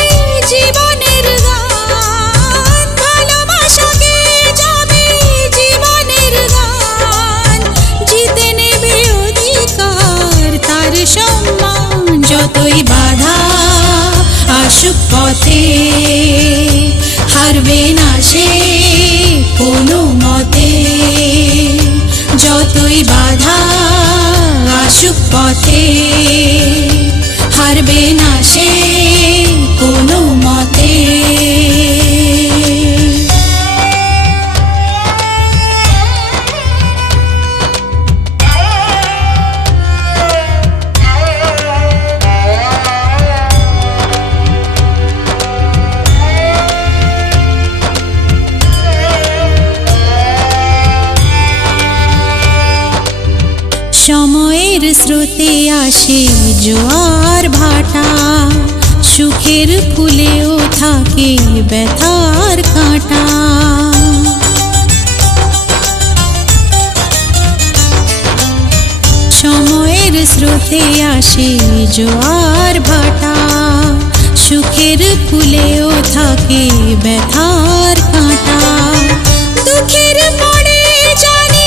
জীবনের গান, ভালোবাসাকে যাবে জীবনের গান। জিতে নেবে অধিকার তার সম্মান, যতই বাধা আসুক পথে হারবে না সে কোনো মতে। যতই বাধা আসুক পথে হারবে না সে কোনো মতে। সময়ের স্রোতে আসে জোয়ার ভাটা, সুখের ফুলেও থাকে ব্যথার কাঁটা। সময়ের স্রোতে আসে জোয়ার ভাটা, সুখের ফুলেও থাকে ব্যথার কাঁটা। দুঃখের পরে জানি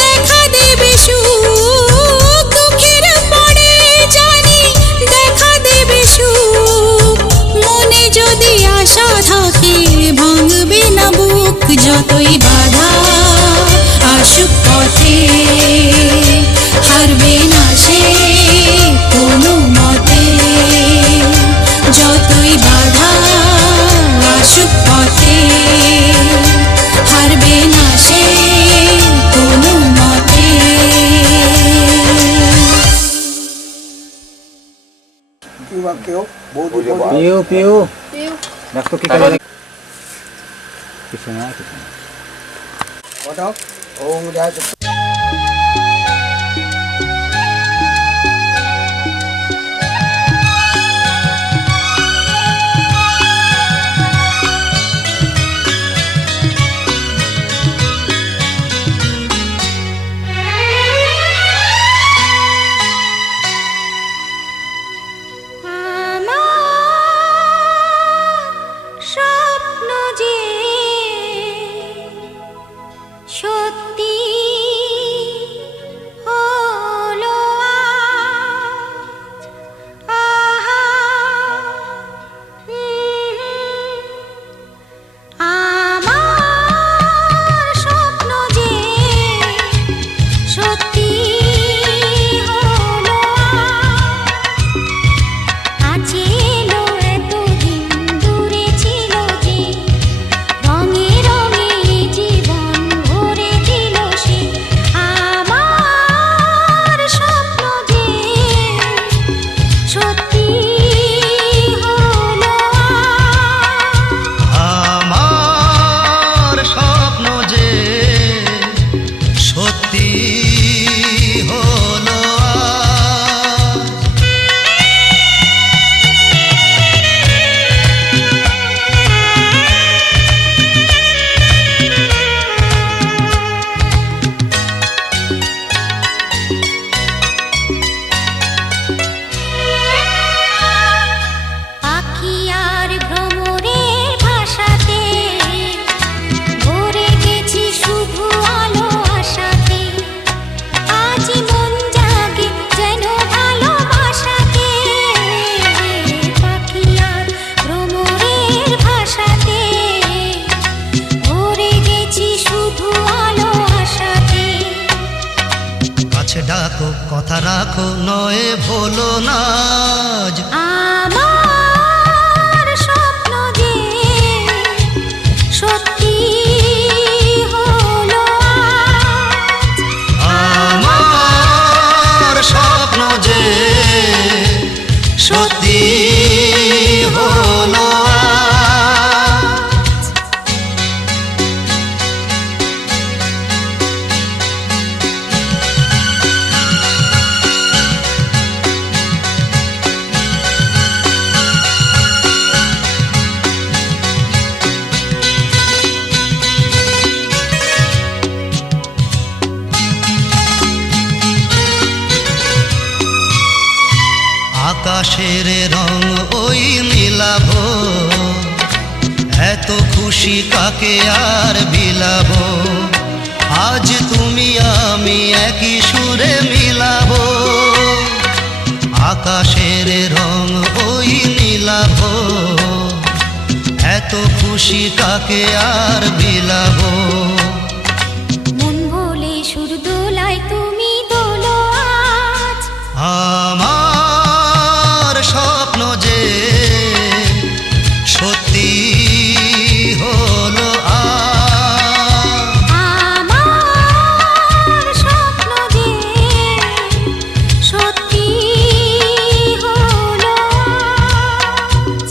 দেখা দেবে সুখ, দুঃখের পরে জানি দেখা দেবে সুখ। মনে যদি আশা থাকে ভাঙবে না বুক, যতই বাধা আসুক পথে হারবে না সে কোনো মতে। যতই বাধা আসুক পথে হারবে না সে কোনো মতে। পিউ পিউ দেখো কি করে। কিছু না কিছু না। স্বপ্ন যে সত্যি হলো আজ। আহা, আমার স্বপ্ন যে সত্যি হলো আজ। ছিল এতদিন দূরে ছিল যে, রঙে রঙে জীবন ভরে দিল সে। আমার স্বপ্ন যে সত্যি হলো আমার স্বপ্ন যে সত্যি হলো আজ। পাখি আর ভ্রমরের ভাষাতে ভরে গেছি শুধু আলো আশাতে। আজ মন জাগে যেন ভালোবাসাতে। পাখি আর ভ্রমরের ভাষাতে ভরে গেছি শুধু আলো আশাতে। কাছে ডাকো কথা রাখো নয় ভোলো না আজ। আমার স্বপ্ন যে সত্যি হলো আজ। আমার স্বপ্ন যে সত্যি হলো আজ। আকাশের রং ওই নীলাভ, এত খুশি কাকে আর বিলাব। আজ তুমি আমি একই সুরে মিলাব। আকাশের রং ওই নীলাভ, এত খুশি কাকে আর বিলাব। মন ভোলে সুর দোলায় তুমি দোলো আজ। আমার স্বপ্ন যে সত্যি হলো আজ। আমার স্বপ্ন যে সত্যি হলো আজ।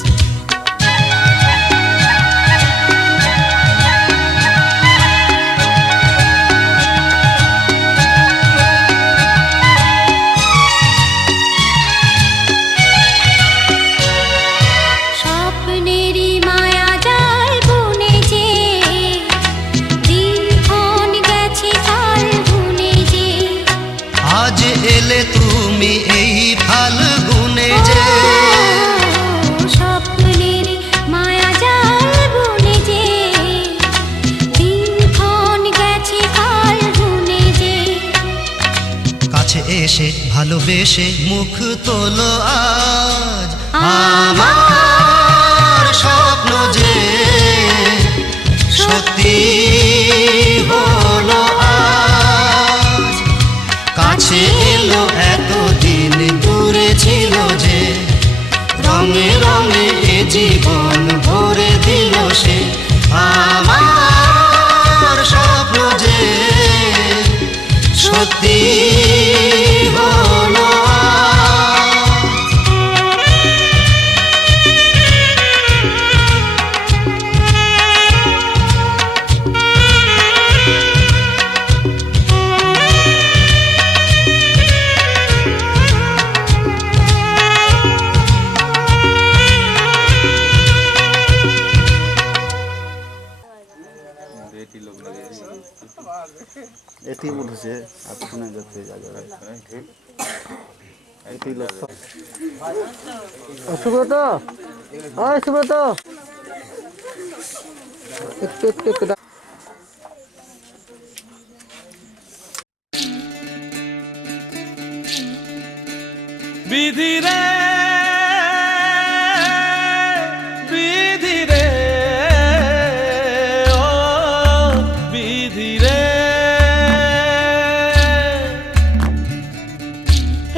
আজ এলে তুমি এই ফাল্গুনে যে স্বপ্নের মায়া জাল বুনে যে দিনক্ষণ গেছে কাল গুনে যে কাছে এসে ভালোবেসে মুখ তোলো আজ আমার স্বপ্ন যে সত্যি হলো আজ কাছে এলো এতদিন দূরে ছিল যে রঙে রঙে এ জীবন ভরে দিল সে আমার স্বপ্ন যে সত্যি হলো এটি উঠেছে আপনার যাচ্ছে এটি লোক সুব্রত ওই সুব্রত একটু একটু একটু বিধি রে বিধি রে ও বিধি রে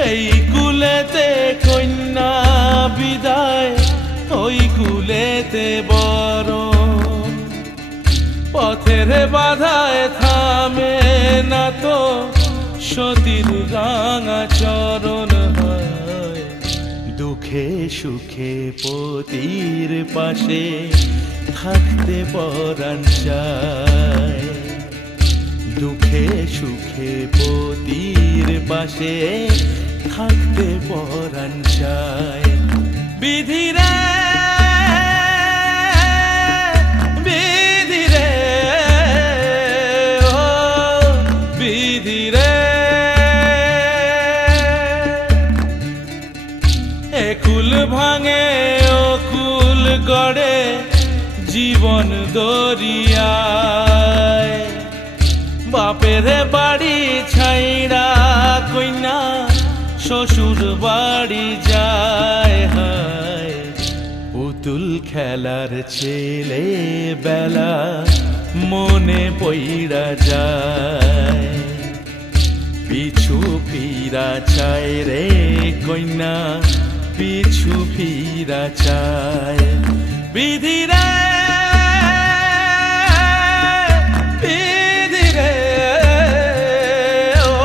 এই কুলেতে কন্যা বিদায় ওই কুলেতে বরণ পথের বাধায় থামে না তো সতীর রাঙা চরণ হয় দুঃখে সুখে পতির পাশে থাকতে পরাণ চায় দুঃখে সুখে পতির পাশে থাকতে পরাণ চায় বিধি রে বিধি রে ও বিধি রে একুল ভাঙে অকুল গড়ে জীবন দরিয়ায় বাপের বাড়ি ছাইড়া কইনা শ্বশুর বাড়ি যায় হায় পুতুল খেলার ছেলে বেলা মনে পইড়া যায় পিছু ফিরা চায় রে কইনা পিছু ফিরা চায় বিধি রে বিধি রে ও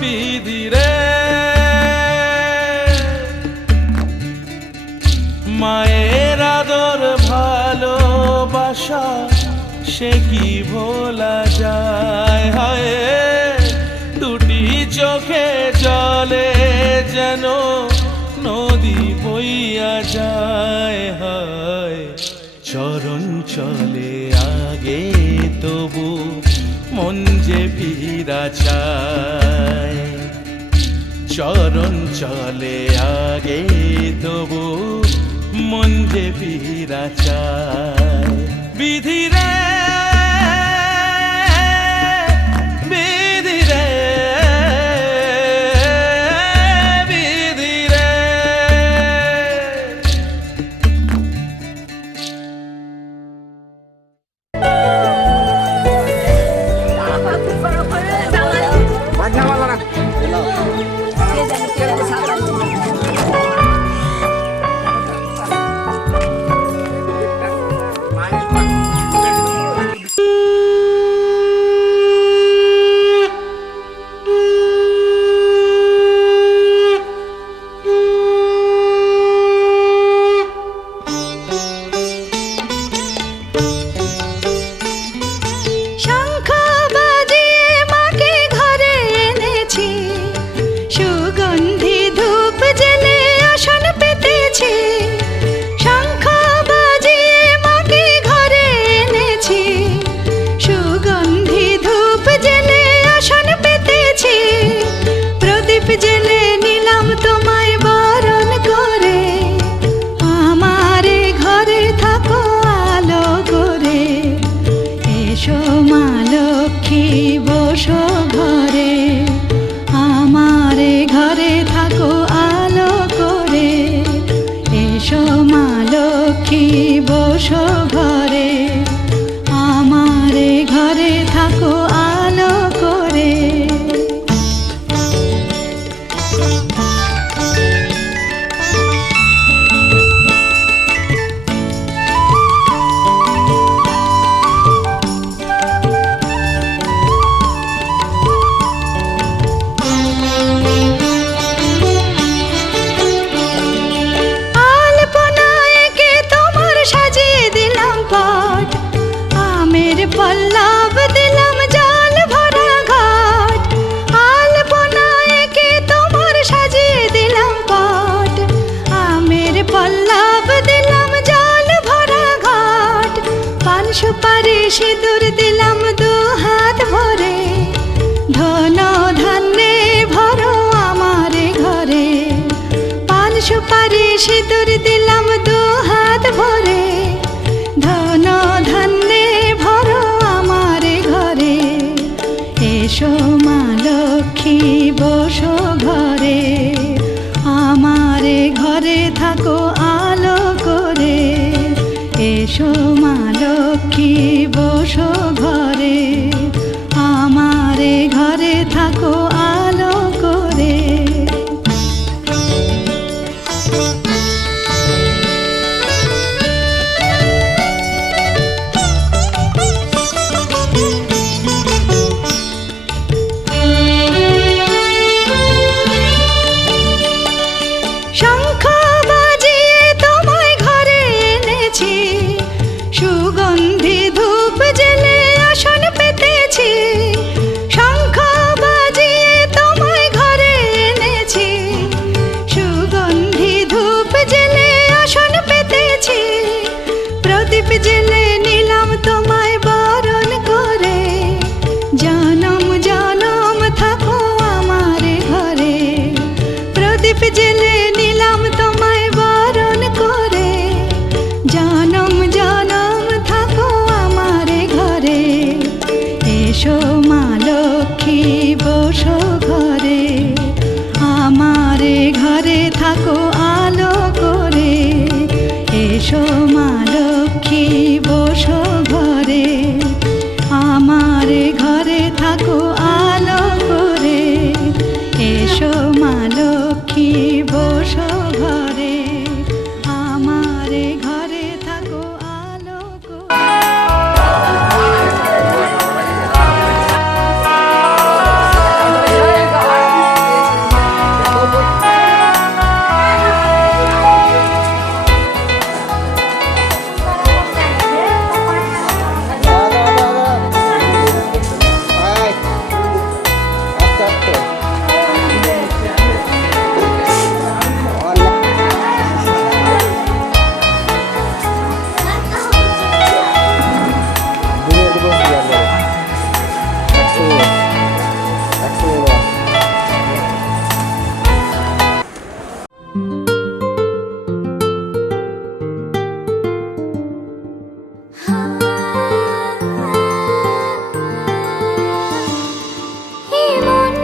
বিধি রে মায়ের আদর ভালোবাসা সে কি ভোলা যায় হায় দুটি চোখে জলে যেন নদী বইয়া যায় হায় চরণ চলে আগে তবু মন যে ফিরা চায় চরণ চলে আগে তবু মন যে ফিরা চায় বিধি রে বিধি রে বিধি রে সিঁদুর দিলাম দু হাত ভরে, ধন ধান্যে ভরো আমার ঘরে, এসো মা লক্ষ্মী বসো ঘরে, আমার ঘরে থাকো আলো করে, এসো মা লক্ষ্মী বসো ঘরে, আমার ঘরে থাকো আলো করে। শঙ্খ বাজিয়ে তোমায় ঘরে এনেছি, সুগন্ধি ধূপ জেলে আসন পেতেছি। শঙ্খ বাজিয়ে তোমায় ঘরে এনেছি, সুগন্ধি ধূপ জেলে আসন পেতেছি। প্রদীপ জেলে নিলাম তোমায় বরণ করে, জনম জনম থাকো আমার ঘরে। প্রদীপ জেলে নিলাম তোমায় বরণ করে, জনম জনম থাকো আমার ঘরে, এসো মা লক্ষ্মী বসো ঘরে, আমার ঘরে থাকো আলো করে, এসো মা লক্ষ্মী বসো ঘরে, আমার ঘরে থাকো আলো করে, এসো মা লক্ষ্মী বসো ঘরে, আমার ঘরে থাকো আলো করে। এমন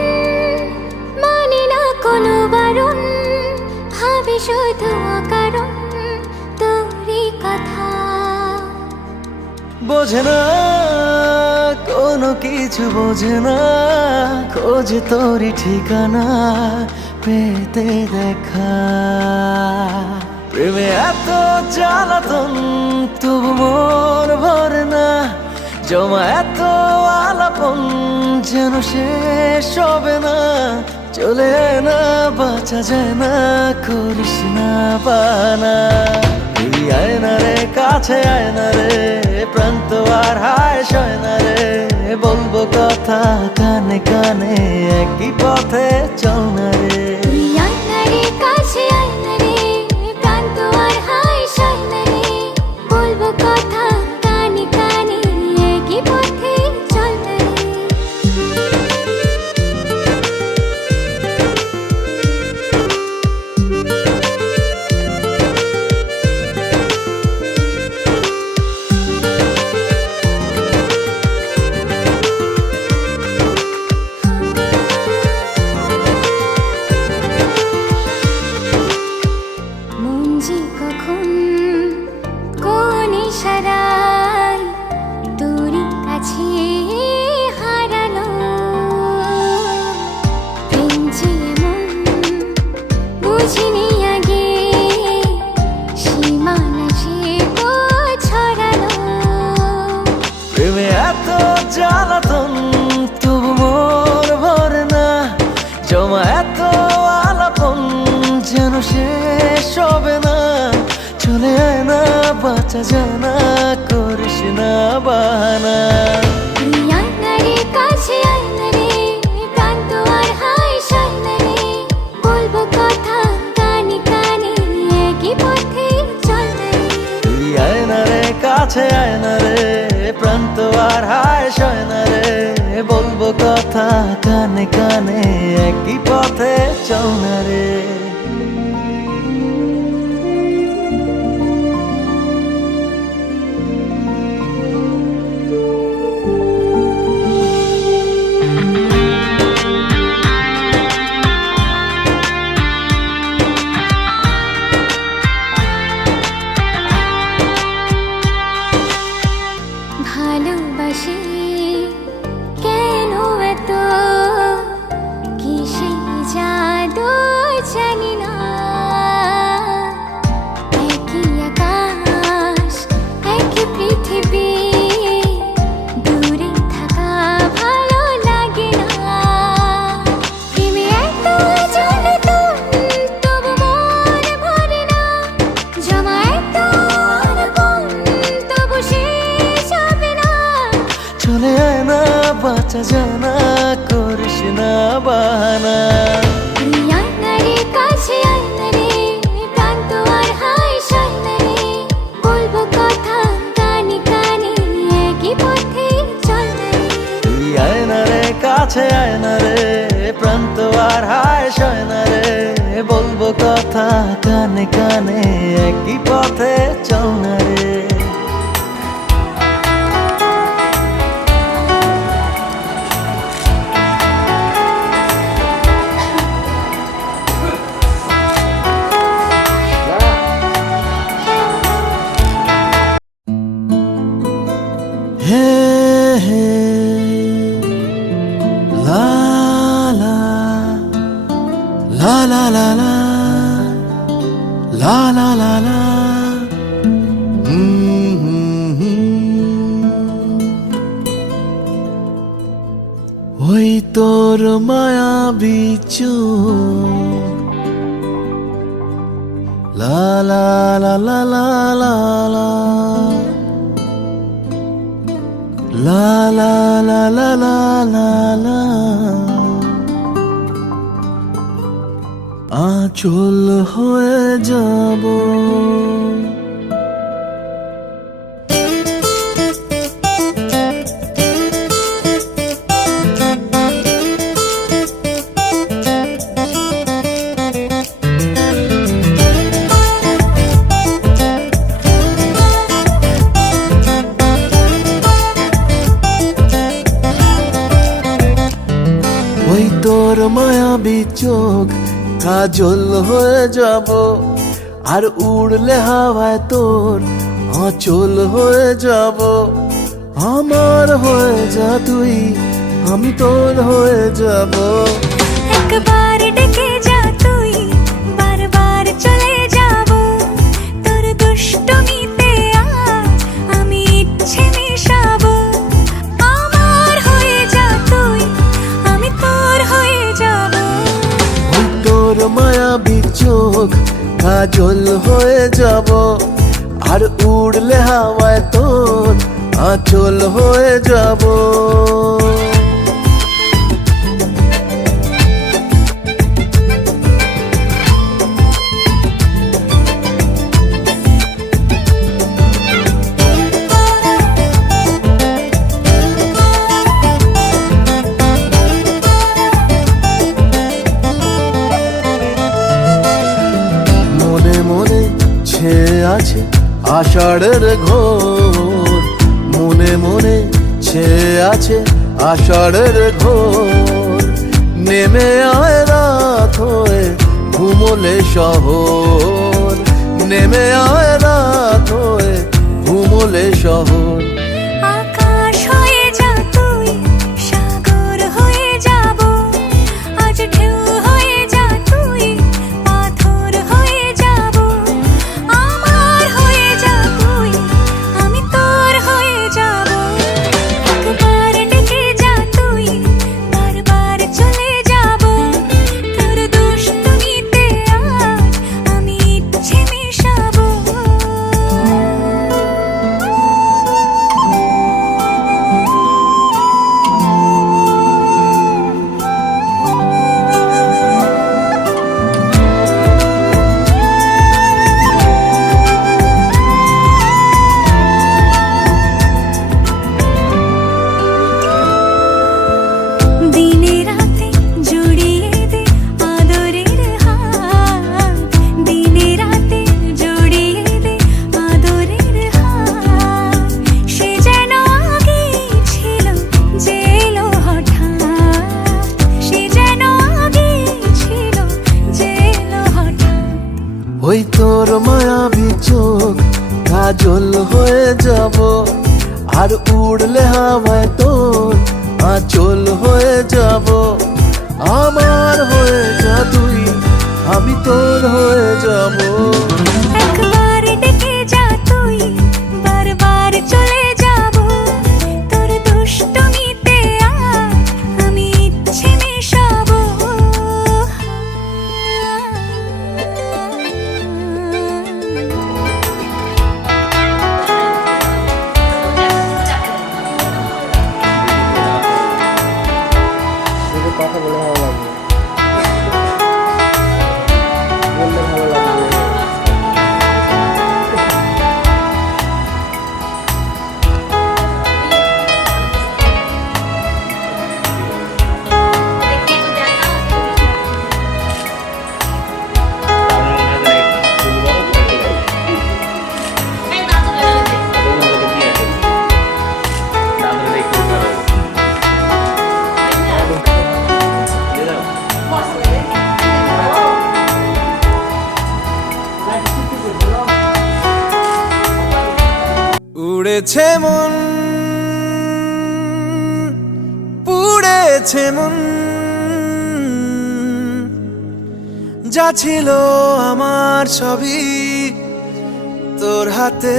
মানে না কোনো বারণ, ভাবে শুধু অকারণ তোরই কথা। বোঝে না কোনো কিছু, বোঝে না খোঁজে তোরই ঠিকানা পেতে দেখা। প্রেমে এত জ্বালাতন তবু মন ভরে না, জমা এত আলাপন যেন শেষ হবে না। চলে আয় না, বাঁচা যায় না, করিস না বানা। এই আয় না রে, কাছে আয় না রে, প্রাণ তো আর হায় সয় না রে। বলবো কথা কানে কানে, একই পথে চল না রে। তুই আয় না রে, কাছে আয় না রে, প্রাণ তো আর হায় সয় না রে। বলবো কথা কানে কানে, একই পথে চল না রে। মন যে কখন কোন ইশারায় তোরই কাছে হারালো। প্রেম যে এমন বুঝিনি আগে, সীমানা যে ছড়ালো। প্রেমে এত জ্বালাতন তবু মন ভরে না, জমা এত আলাপন যেন শেষ হবে না। চলে আয় না, বাঁচা যায় না, করিস না বাহানা। তুই আয় না রে, কাছে আয় না রে, প্রাণ তো আর হায় সয় না রে। বলবো কথা কানে কানে, একই পথে চল না রে। তুই আয় না রে, কাছে আয় না রে, প্রাণ তো আর হায় সয় না রে। বলবো কথা কানে কানে, একই পথে চল না রে। জানি না একই আকাশ একই পৃথিবী দূরে থাকা ভালো লাগে না প্রেমে এত জ্বালাতন তবু মন ভরে না জমা এত আনবন তবু শেষ হবে না চলে আয় না বাঁচা জানা করিস না বাহানা এই আয়নারে কাছে আয়নারে প্রাণ তো আর হায় সায়নারে বলবো কথা কানে কানে একই পথে চল না রে তুই আয়না রে কাছে আয়না রে প্রাণ তো আর হায় সয়না রে বলবো কথা কানে কানে একই পথে চল না রে হে হে লা লা লা লা লা লা লা লা লা লা ওই তোর মায়াবী চোখ লা লা লা লা লা লা লা La la la la la la la আঁচল হয়ে যাব ওই তোর মায়াবী চোখ কাজল হয়ে যাব আর উড়লে হাওয়ায় তোর আঁচল হয়ে যাব আমার হয়ে যা তুই আমি তোর হয়ে যাব একবার ডেকে যা তুই বারবার চলে যাব তোর দুষ্টমিতে আজ আমি ইচ্ছে মিশাবো আমার হয়ে যা তুই আমি তোর হয়ে যাব ওই তোর মায়াবী চোখ কাজল হয়ে যাব আর উড়লে হাওয়ায় তোর আঁচল হয়ে যাব মনে মনে ছেয়ে আছে আষাঢ়ের ঘোর মনে মনে ছেয়ে আছে আষাঢ়ের ঘোর নেমে আয় রাত হয়ে ঘুমোলে শহর নেমে আয় রাত হয়ে ঘুমোলে শহর আকাশ হয়ে যা তুই সাগর হয়ে যাব আজ ঢেউ হয়ে যা তুই পাথর হয়ে যাব আমার হয়ে যা তুই আমি তোর হয়ে যাব একবার ডেকে যা তুই বারবার চলে যাব তোর দুষ্টমিতে আজ আমি ইচ্ছে মিশাবো দিনে রাতে জড়িয়ে দে আদরের হাত দিনে রাতে জড়িয়ে দে আদরের হাত সে যেন আগে ছিল যে এলো হঠাৎ সে যেন আগে ছিল যে এলো হঠাৎ ওই তোর মায়াবী চোখ কাজল হয়ে যাব আর উড়লে হাওয়ায় তোর আঁচল হয়ে যাব আমার হয়ে যা তুই আমি পুড়েছে মন, পুড়েছে মন, যা ছিল আমার সবই তোর হাতে।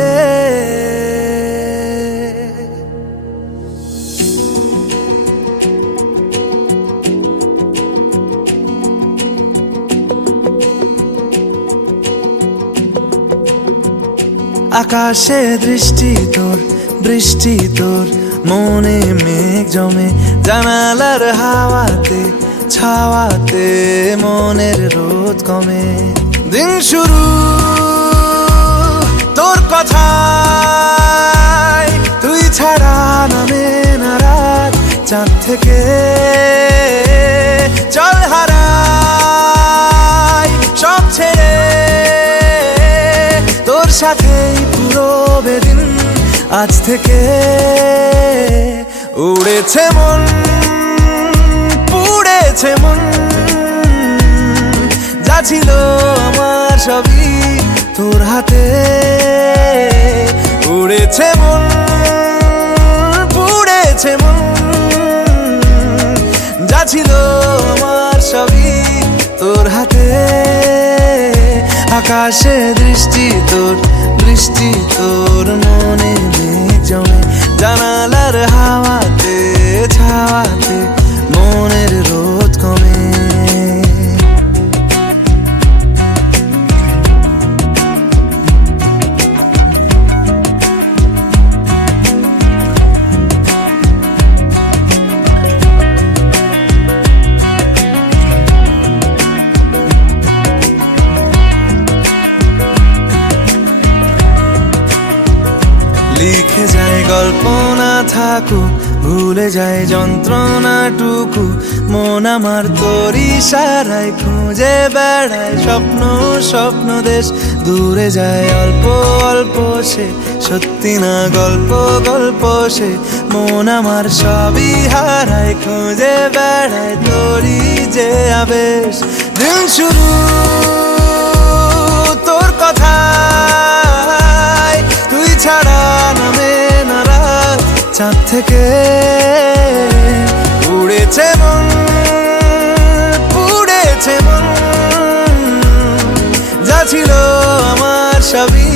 আকাশে দৃষ্টি তোর, বৃষ্টি তোর, মনে মেঘ জমে, জানালার হাওয়াতে ছাওয়াতে মনের রোদ কমে। দিন শুরু তোর কথায়, তুই ছাড়া নামে না রাত, চাঁদ থেকে চল হারাই সব ছেড়ে, তোর সাথেই পুরো বেদিন আজ থেকে। উড়েছে মন, পুড়েছে মন, যা ছিল আমার সবই তোর হাতে। উড়েছে মন, পুড়েছে মন, যা ছিল আমার সবই তোর হাতে। আকাশে দৃষ্টি তোর, বৃষ্টি তোর, মনে মেঘ জমে, জানালার হাওয়াতে ছাওয়াতে মনের রোদ কমে। লিখে যায় গল্প না থাকুক, ভুলে যায় যন্ত্রণাটুকু, মন আমার তোর ইশারায় খুঁজে বেড়ায় স্বপ্ন স্বপ্ন দেশ। দূরে যায় অল্প অল্প সে, সত্যি না গল্প গল্প সে, মন আমার সবই হারায় খুঁজে বেড়ায় তোরই যে আবেশ। দিন শুরু তোর কথায়, তুই ছাড়া নামে না রাত, চাঁদ থেকে উড়েছে মন, পুড়েছে মন, যা ছিল আমার সবই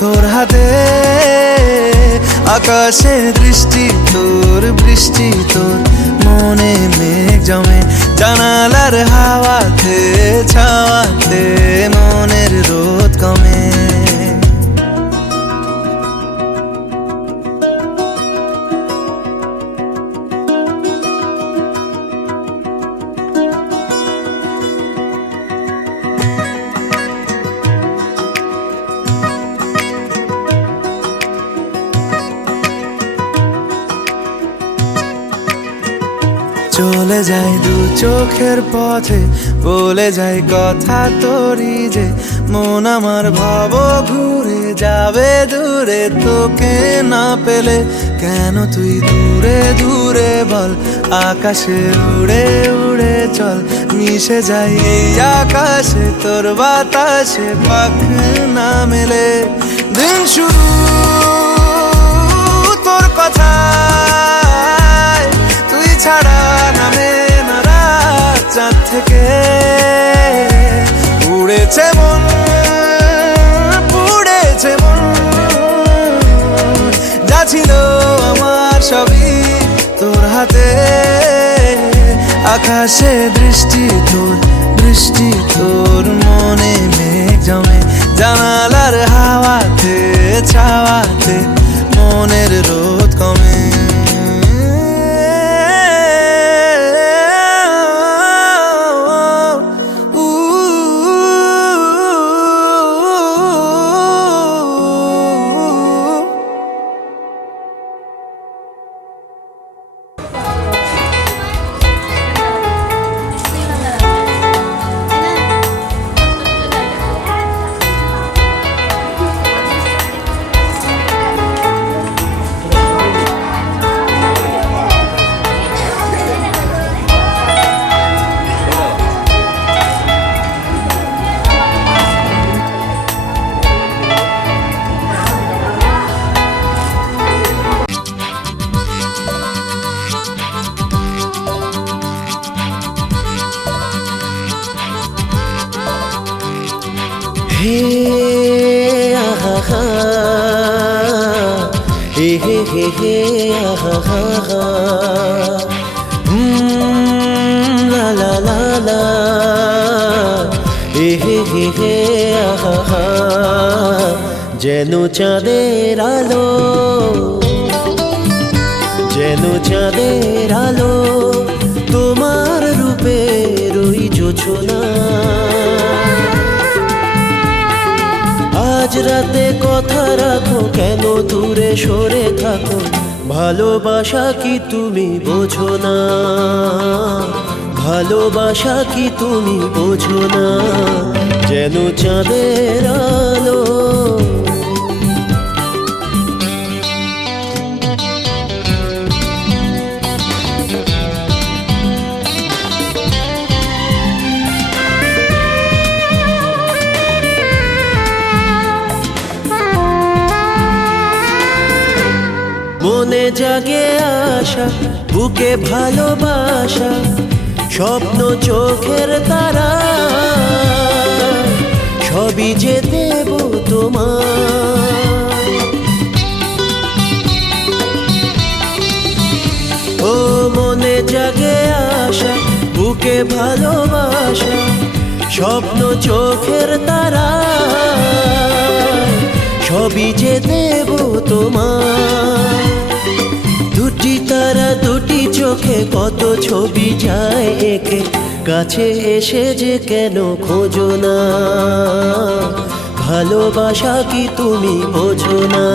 তোর হাতে। আকাশে দৃষ্টি তোর, বৃষ্টি তোর, মনে মেঘ জমে, জানালার হাওয়াতে ছাওয়াতে মনের রোদ কমে। চলে যায় দু চোখের পথে, বলে যায় কথা তোরই যে, মন আমার ভাব ঘুরে যাবে দূরে তোকে না পেলে। কেন তুই দূরে দূরে বল, আকাশে উড়ে উড়ে চল, মিশে যাই এই আকাশে তোর বাতাসে পাখ না মেলে। দিন শুরু তোর কথায়, তুই ছাড়া নামে না রাত, চাঁদ থেকে উড়েছে মন, পুড়েছে মন, যা ছিল আমার সবই তোর হাতে। আকাশে দৃষ্টি তোর, বৃষ্টি তোর, মনে মেঘ জমে, জানালার হাওয়াতে ছাওয়াতে মনের রোদ কমে। হে আহা হা, হে হে হে হে আহা হা হা, লা লা লা লা, হে হে হে হে আহা হা, যেন চাঁদের আলো, যেন চাঁদের আলো, তোমার রূপের ওই জোছনা। আজ রাতে কথা রাখো, কেন দূরে সরে থাকো, ভালোবাসা কি তুমি বোঝো না, ভালোবাসা কি তুমি বোঝো না, যেন চাঁদের আলো। মনে জাগে আশা, বুকে ভালোবাসা, স্বপ্ন চোখের তারা, সবই যে দেব তোমার। ও মনে জাগে আশা, বুকে ভালোবাসা, স্বপ্ন চোখের তারা, সবই যে দেব তোমার। দুটি তারা দুটি চোখে কত ছবি যায় এঁকে, কাছে এসে যে কেন খোঁজো না, ভালোবাসা কি তুমি বোঝো না,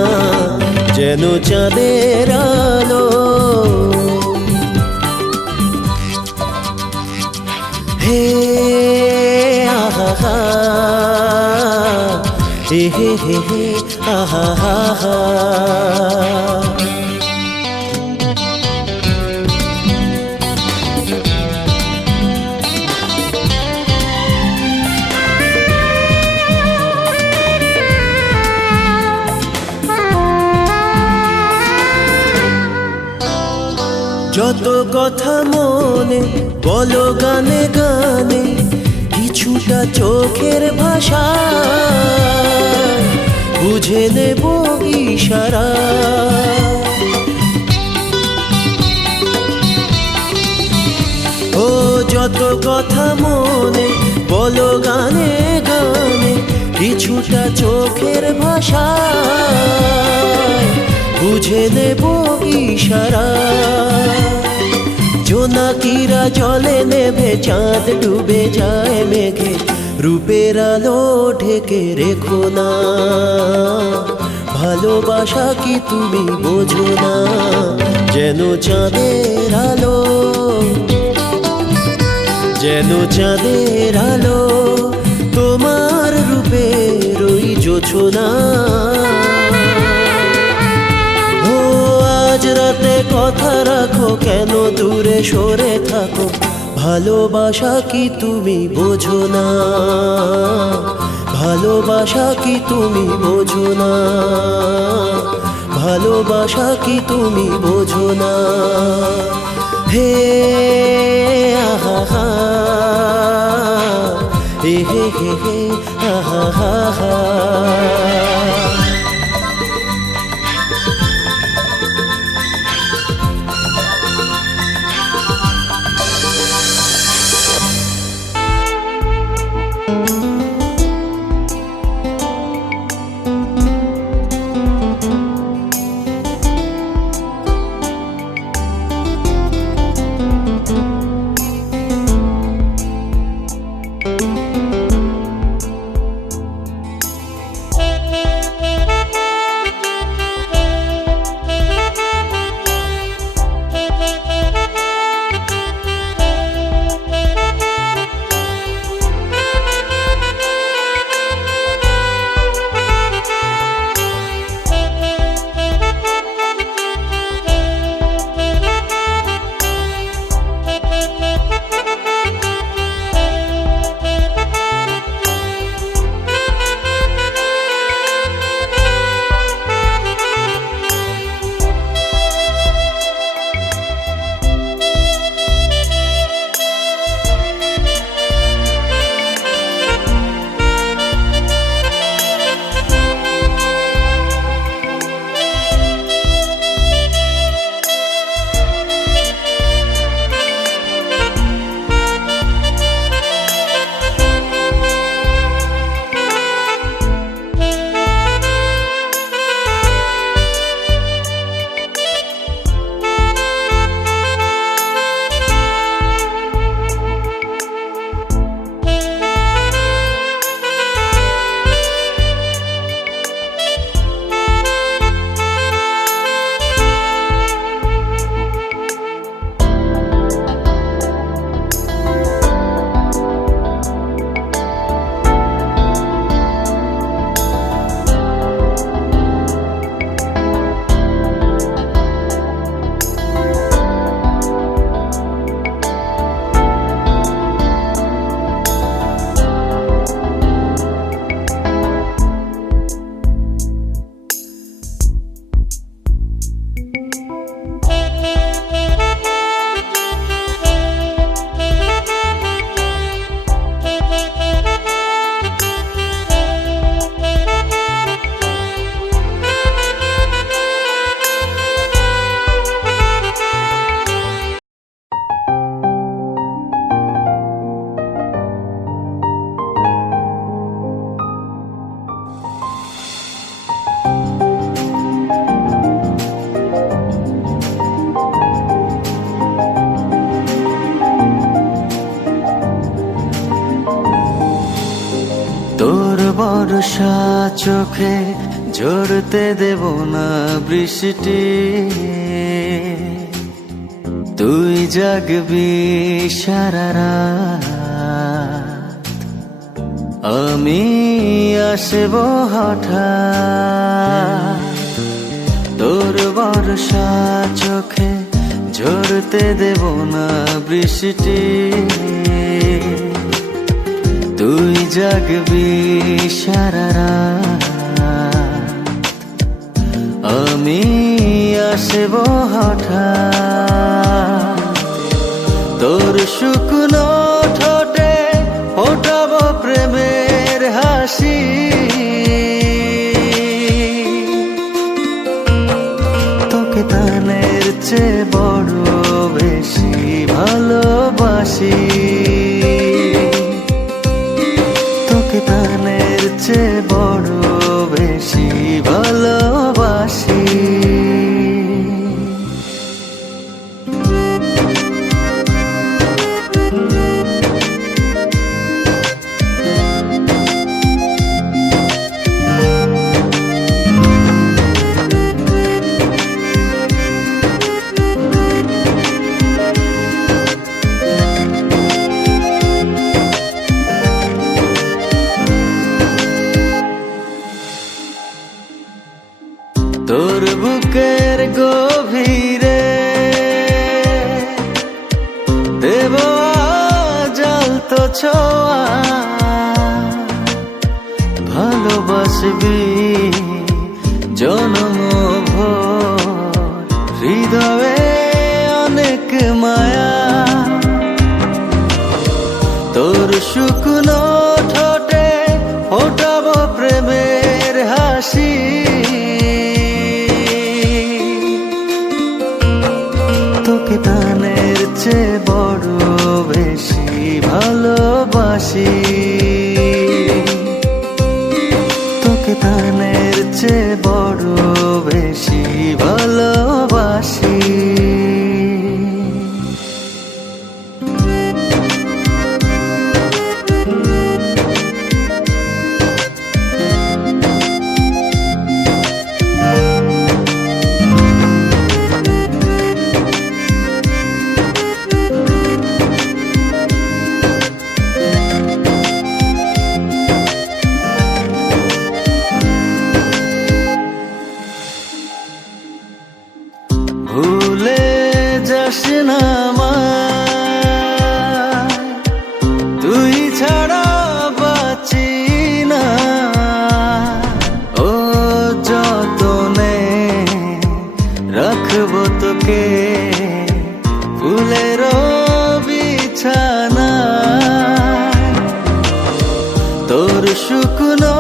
যেন চাঁদের আলো। হে আহা হা, হে হে হে হে আহা হা হা। যত কথা মনে বলো গানে গানে, কিছুটা চোখের ভাষা বুঝে নেব ইশারা। ও যত কথা মনে বলো গানে গানে, কিছুটা চোখের ভাষা বুঝে নেব ইশারা। জোনাকিরা জলে নেভে, চাঁদ ডুবে যায় মেঘে, রূপের আলো ঢেকে রেখো না, ভালোবাসা কি তুমি বোঝো না, যেন চাঁদের আলো, যেন চাঁদের আলো, তোমার রূপের ওই জোছনা। আজ রাতে কথা রাখো, কেন দূরে সরে থাকো, ভালোবাসা কি তুমি বোঝো না, ভালোবাসা কি তুমি বোঝো না, ভালোবাসা কি তুমি বোঝো না। হে আহা হা, হে হে হে হে আহা হা হা। বর্ষা চোখে ঝরতে দেব না বৃষ্টি, তুই জাগবি সারা রাত, আমি আসব হঠাৎ। তোর বর্ষা চোখে ঝরতে দেব না বৃষ্টি, তুই জাগবি সারা রাত, আমি আসব হঠাৎ। তোর শুকনো ঠোঁটে ফোটাবো প্রেমের হাসি, তোকে তানের চেয়ে বড় বেশি ভালোবাসি, তোকে তানের চেয়ে বড় বেশি ভালোবাসি। তোর বুকের গভীরে দেব জ্বলতো ছোঁয়া, ভালোবাসবি জনম ভোর, হৃদয়ে অনেক মায়া। তোর শুকনো ঠোঁটে ফোটাবো প্রেমের হাসি, তোকে তানের চেয়ে বড় বেশি ভালোবাসি, তোকে তানের চেয়ে বড় বেশি ভালোবাসি। ভুলে যাস না আমায়, তুই ছাড়া বাঁচি না, ও যতনে রাখবো তোকে ফুলের বিছানা। তোর শুকনো